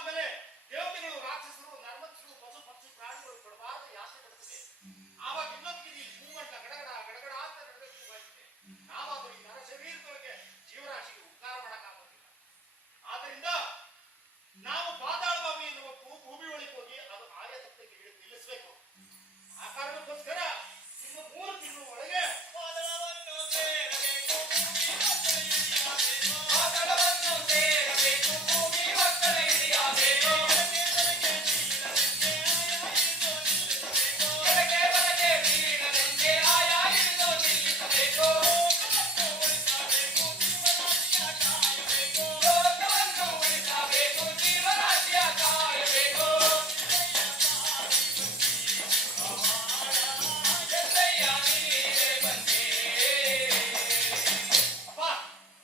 ಆದ್ಮೇಲೆ ದೇವತೆಗಳು, ರಾಕ್ಷಸರು, ನರ್ಮತ್ಸರು, ಪಶು ಪಕ್ಷಿ ಪ್ರಾಣಿಗಳು ಕೊಡಬಾರದು ಯಾತ್ರೆ ಬರ್ತದೆ. ಆವಾಗ ಇನ್ನೊಂದು ಇಲ್ಲಿ ಭೂಮಂಡ ಗಡಗಡ ಗಡಗಡ ಅಂತ ನಡೆದು ಹೋಗ್ತದೆ. ನಾವಾದರೂ ಈ ನರ ಶರೀರದೊಳಗೆ ಜೀವರಾಶಿಗೆ ಉದ್ಧಾರ ಮಾಡಕ್ಕಾಗೋದಿಲ್ಲ. ಆದ್ರಿಂದ ನಾವು ಪಾತಾಳ ಬಾವಿ ಎನ್ನುವ ಭೂಮಿ ಒಳಗೆ ಹೋಗಿ ಅದು ಆಯ ತಪ್ಪಕ್ಕೆ ನಿಲ್ಲಿಸಬೇಕು. ಆ ಕಾರಣಕ್ಕೋಸ್ಕರ ಇನ್ನು 3 ತಿಂಗಳ ಒಳಗೆ ಪಾತಾಳವನ್ನು ಸೇರಬೇಕು, ಪಾತಾಳವನ್ನು ಸೇರಬೇಕು, ಭೂಮಿ ಹೊತ್ತಲ ಇಳಿಯಬೇಕು. ಕೆಳಗೆ ಬಲಗೆ ಬೀಳದಂತೆ ಆಯಾ ಇಳಿದು ನಿಲ್ಲಿಸಬೇಕು. ಲೋಕವನ್ನು ಉಳಿಸಬೇಕು, ಜೀವರಾಶಿಯ ಕಾಯಬೇಕು. ಎತ್ತಯ್ಯ ನೀರೇ ಬಂದೆ. ಅಪ್ಪ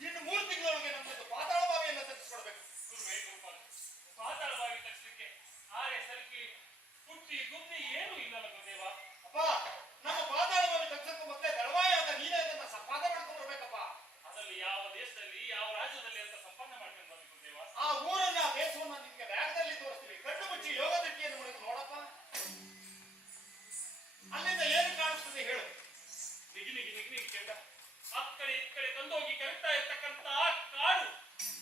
ಇನ್ನು 3 ತಿಂಗಳೊಳಗೆ ನಮ್ಮದು ಪಾತಾಳ ಬಾವಿಯನ್ನು ತರಿಸ್ಕೊಡ್ಬೇಕು. ಗುರುವೇ ಗುರುಪಾದ, ಪಾತಾಳ ಬಾವಿ ತಕ್ಷಣಕ್ಕೆ ಆರೆ ಸರಕಿ ಪುಟ್ಟಿ ಗುಬ್ಬಿ ಏನೂ ಇಲ್ಲಲ್ಲ ಗುರುದೇವ. ಅಪ್ಪ ನಮ್ಮ ಪಾತಾಳ ಬಾವಿ ತಕ್ಷಣಕ್ಕೂ ಮತ್ತೆ ದಳವಾಯಾದ ನೀನೇ ಅದನ್ನ ಸಂಪಾದನೆ ಮಾಡ್ಕೊಂಡು ಬರ್ಬೇಕಪ್ಪ. ಅದರಲ್ಲಿ ಯಾವ ದೇಶದಲ್ಲಿ ಯಾವ ರಾಜ್ಯದಲ್ಲಿ ಅಂತ ಸಂಪಾದನೆ ಮಾಡ್ಕೊಂಡು ಬಂದ ಗುರುದೇವ. ಆ ಊರನ್ನ ಆ ದೇಶವನ್ನ ನಿಮಗೆ ಬ್ಯಾಗ್ದಲ್ಲಿ ತೋರಿಸ್ತೀವಿ. ಕಣ್ಣು ಮುಚ್ಚಿ ಯೋಗ ದೃಷ್ಟಿಯನ್ನು ಮುಡಿದು ನೋಡಪ್ಪ. ಅಲ್ಲಿಂದ ಏನು ಕಾಣಿಸ್ತದೆ ಹೇಳು. ನಿಗಿ ನಿಗಿ ನಿಗಿ ನಿಗಿ ಕೆಂಡ ಆ ಕಡೆ ಈ ಕಡೆ ತಂದೋಗಿ ಕರಿತಾ ಇರ್ತಕ್ಕಂತ ಆ ಕಾಡು,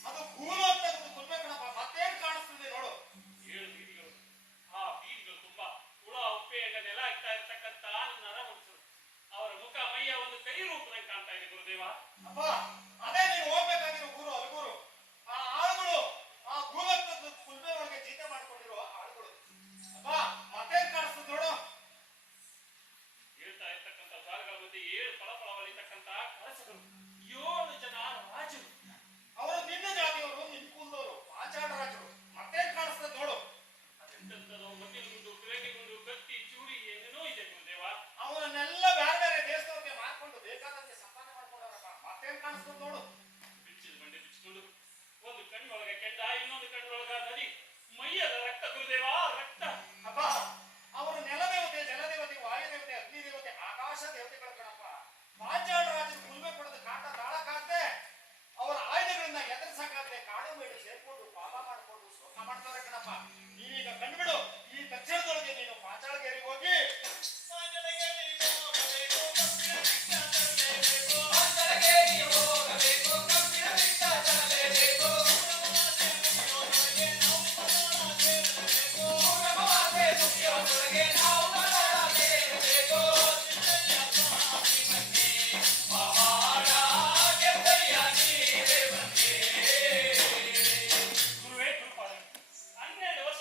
ಅದು ಭೂಲೋಕ ತುಂಬೇಕಣಪ್ಪ. ಮತ್ತೇನು ಕಾಣಿಸ್ತದೆ ನೋಡು. 7 ಬೀದಿಗಳು. ಆ ಬೀದಿಗಳು ತುಂಬಾ ಹುಳ ಉಪ್ಪೆ ಎಣ್ಣೆ ನೆಲ ಇಡ್ತಾ ಇರ್ತಕ್ಕಂತ ನರಮನುಷ್ಯರು. ಅವರ ಮುಖ ಮೈಯ ಒಂದು ಕೈ ರೂಪದಂಗೆ ಕಾಣ್ತಾ ಇದೆ ಗುರುದೇವ. ಅಪ್ಪ ಅದೇ ನೀವು ಹೋಗ್ಬೇಕಾಗಿರೋ ಊರು ಅಲ್ಗೂರು. ಆ ಆಳುಗಳು ಆ ಭೂಲೋಕದ ಕುಲ್ಬೆ ಒಳಗೆ ಜೀತ ಮಾಡ್ಕೊಂಡಿರೋ ಆಳುಗಳು. ಅಪ್ಪ ಮತ್ತೇನ್ ಕಾಣಿಸ್ತದೆ ನೋಡು. ಹೇಳ್ತಾ ಇರ್ತಕ್ಕಂಥ ಜಾಗಗಳ ಮಧ್ಯೆ 7 ಫಳಫಳ ಹೊಳಿತಕ್ಕಂತ ಕಳಸಗಳು, 7 ಜನ ರಾಜರು. ಅವರು ನಿನ್ನ ಜಾತಿಯವರು, ನಿನ್ನ ಕುಲದವರು, ಆಚಾರ ರಾಜರು. ಮತ್ತೇನ್ ಕಾಣಿಸ್ತದೆ ನೋಡು. ಅದೆಂತದೋ ಮದ್ದಿನಗುಂಡು, ಪಿರಂಗಿಗುಂಡು, ಕತ್ತಿ, ಚೂರಿ ಏನೇನೋ ಇದೆ ಗುರುದೇವ. ಅವರನ್ನೆಲ್ಲ ಬೇರೆ ಬೇರೆ ದೇಶದವ್ರಿಗೆ ಮಾರ್ಕೊಂಡು ಬೇಕಾದಂತೆ ಸಂಪಾದನೆ ಮಾಡ್ಕೊಂಡವ್ರಪ್ಪ. ಮತ್ತೇನ್ ಕಾಣಿಸ್ತದೆ ನೋಡು. ಬಿಚ್ಚಿದ ಬಂಡೆ ಬಿಚ್ಚಿಕೊಂಡು ಒಂದು ಕಣ್ಣೊಳಗೆ ಕೆಂಡ, ಇನ್ನೊಂದು ಕಣ್ಣೊಳಗ ನದಿ, ಮೈಯದ ರಕ್ತ ಗುರುದೇವ, ರಕ್ತ. ಅಪ್ಪ ಅವರು ನೆಲದೇವತೆ, ಜಲದೇವತೆ, ವಾಯುದೇವತೆ, ಅಗ್ನಿ ದೇವತೆ, ಆಕಾಶ ದೇವತೆಗಳ ಕಣಪ್ಪ. ಪಾಂಚಾಳ ರಾಜರು ಕುಲ್ಮೆ ಪಡೆದ ಕಾಟ ತಾಳಕ್ಕಾಗದೆ ಅವರ ಆಯುಧಗಳನ್ನ ಎದುರಿಸಕ್ಕಾಗದೆ ಕಾಡು ಮೇಡು ಸೇರ್ಕೊಂಡು ಪಾಪ ಮಾಡ್ಕೊಂಡು ಸುಖ ಮಾಡ್ತಾರೆ ಕಣಪ್ಪ. ನೀನೀಗ ಕಂಡುಬಿಡು. ಈ ತಕ್ಷಣದೊಳಗೆ ನೀನು ಪಾಂಚಾಳಗೇರಿಗೆ ಹೋಗಿ ಪಾತಾಳಗೆ ನೀವು ಹೋಗಬೇಕು, ಕಬ್ಬಿಣ ಬಿಟ್ಟ ತರಲೇಬೇಕು. ಪೂರ್ಣಮಾಸೆ ಮುಗಿಯೋದ್ರೊಳಗೆ ನಾವು ಪಾತಾಳ ಸೇರಬೇಕು. ಪವಾಡ ಕೆತ್ತಯ್ಯ ನೀರೇ ಬಂದೆ. ಗುರುವೇ ಗುರುಪಾದ, 12 ವರ್ಷ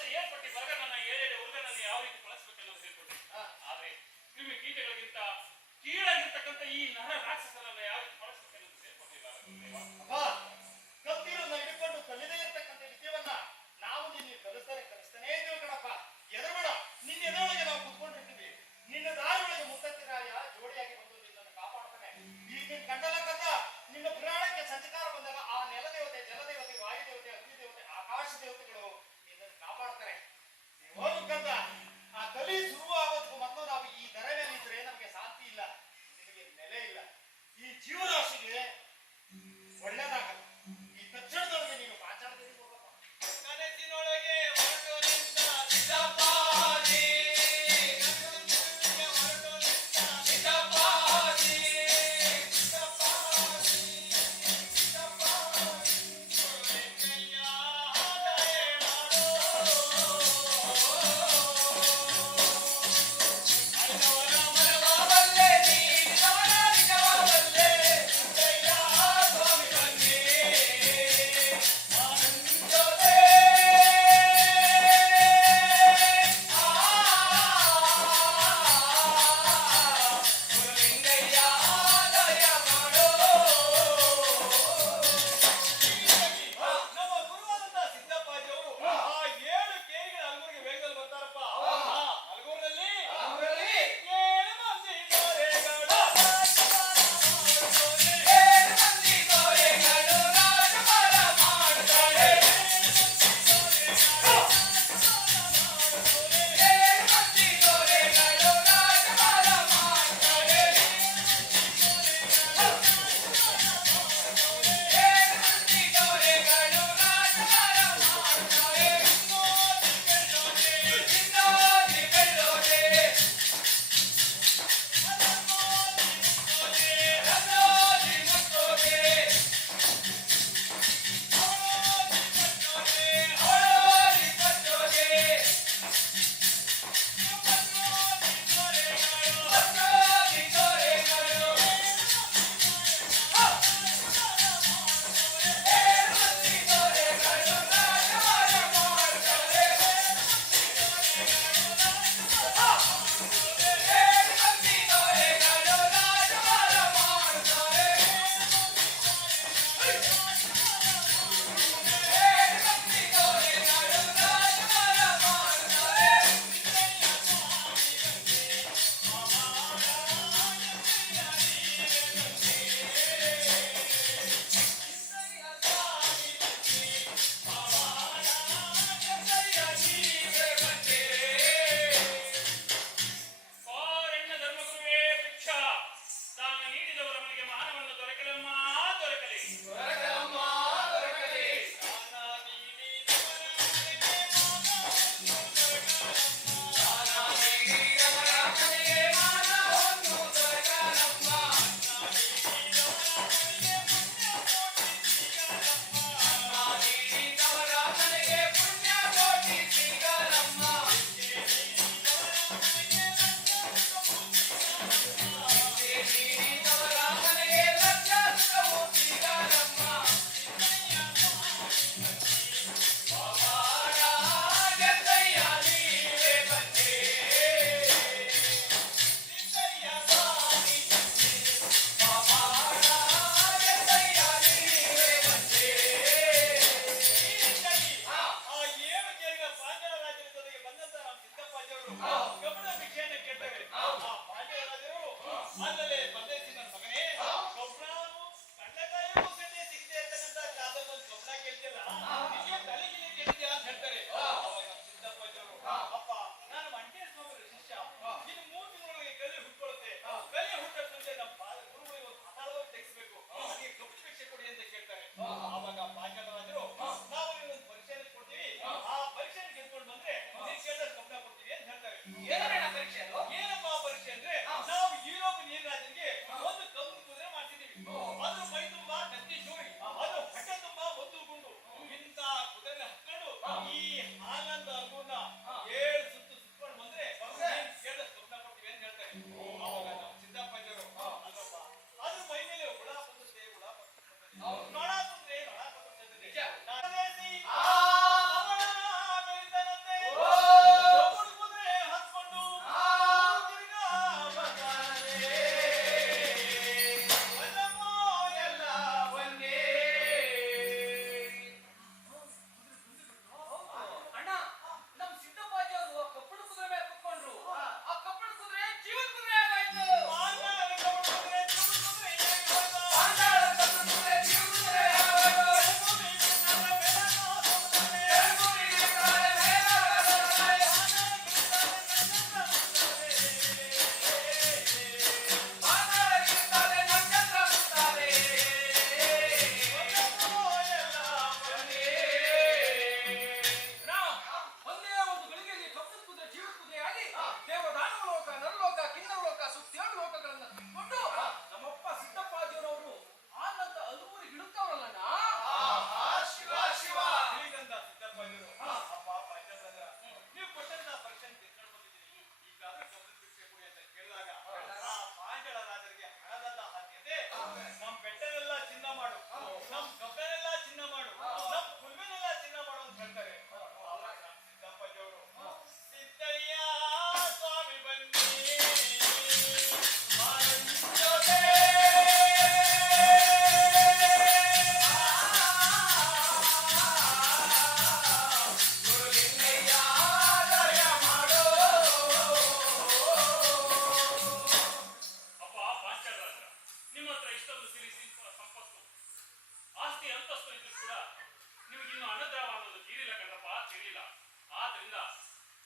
ಆದ್ರಿಂದ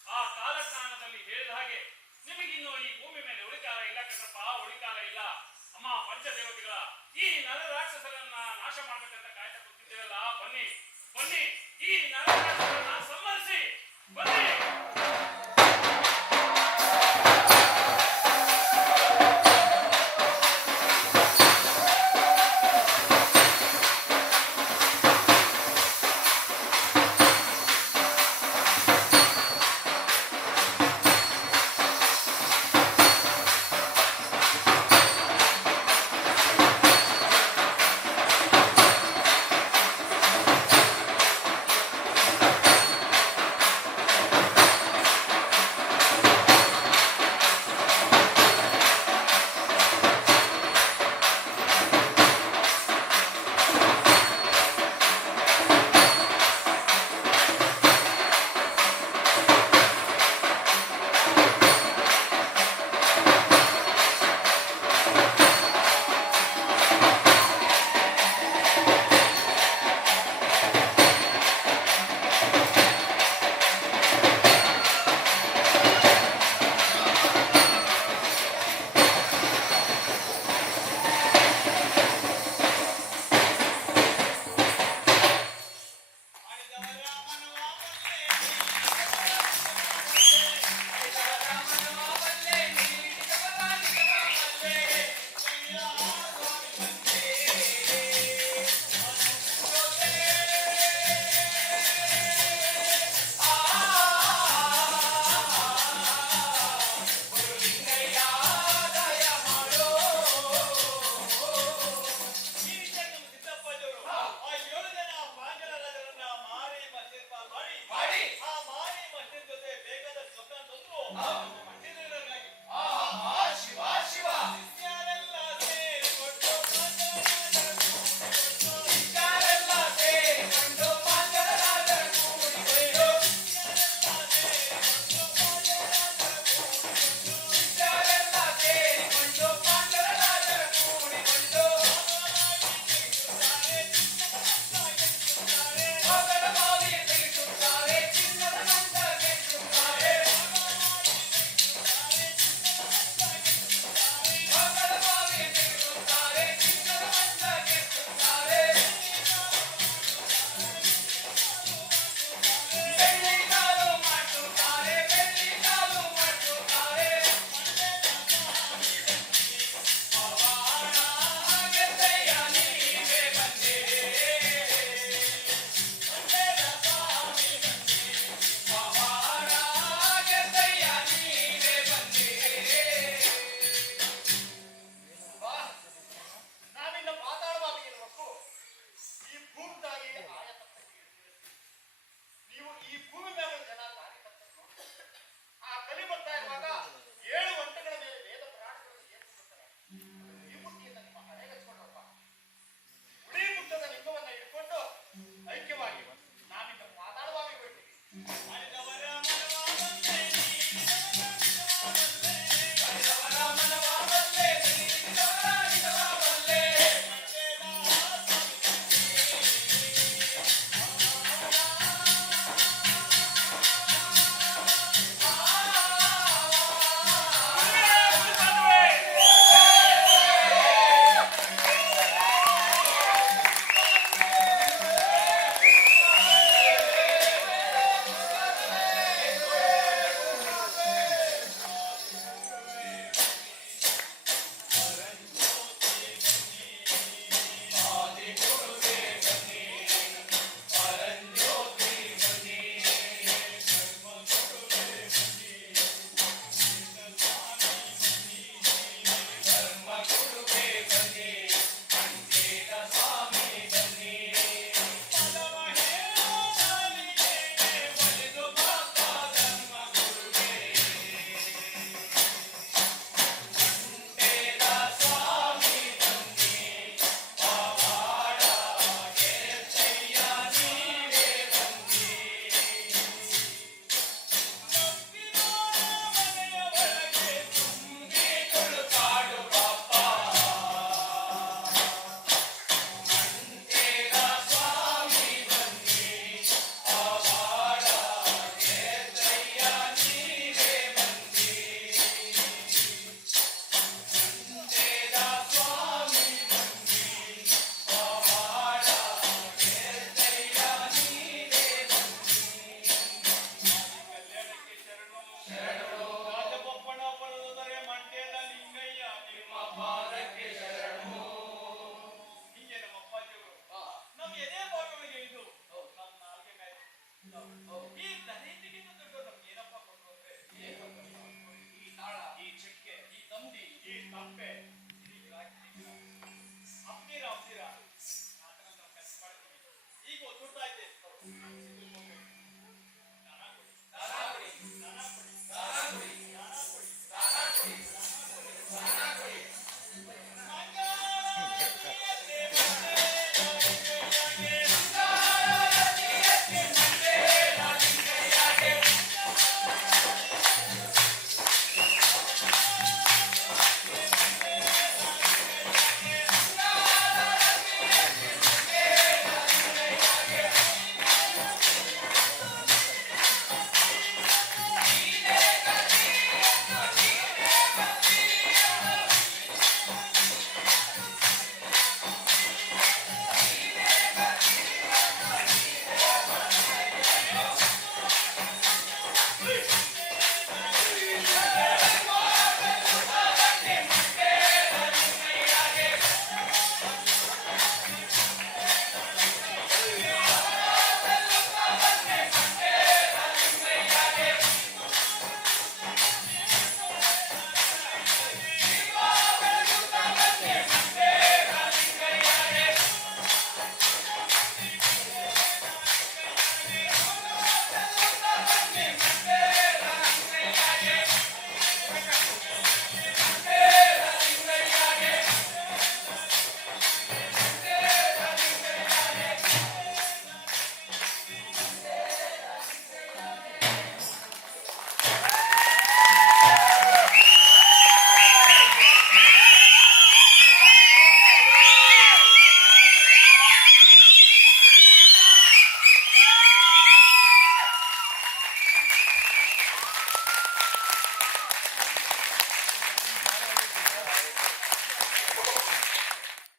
ಆ ಕಾಲಜ್ಞಾನದಲ್ಲಿ ಹೇಳಿದ ಹಾಗೆ ನಿಮಗಿನ್ನು ಈ ಭೂಮಿ ಮೇಲೆ ಉಳಿಕಾಲ ಇಲ್ಲ ಕಟ್ಟಪ್ಪ, ಉಳಿಕಾಲ ಇಲ್ಲ. ಅಮ್ಮ ಪಂಚದೇವತೆಗಳ ಈ ನರ ರಾಕ್ಷಸರನ್ನ ನಾಶ ಮಾಡ್ಬೇಕಂತ ಕಾಯ್ತಾ ಕೂತಿದ್ದೇವಲ್ಲ, ಬನ್ನಿ ಬನ್ನಿ, ಈ ನರ ರಾಕ್ಷಸರನ್ನ ಸಂಹರಿಸಿ ಬನ್ನಿ. ಈ ವಿಷಯವನ್ನು ಸಿದ್ದಪ್ಪಾಜಿಯವರು ಆ 7 ಜನ ಪಾಂಚಾಲ ರಾಜರನ್ನ ಮಾರಿ ಮಸೀದ್ ಪಾಲ್ ಮಾಡಿ ಆ ಮಾರಿ ಮಸೀದ್ ಜೊತೆ ಬೇಕಾದ ಶಬ್ದ ತಂದ್ರು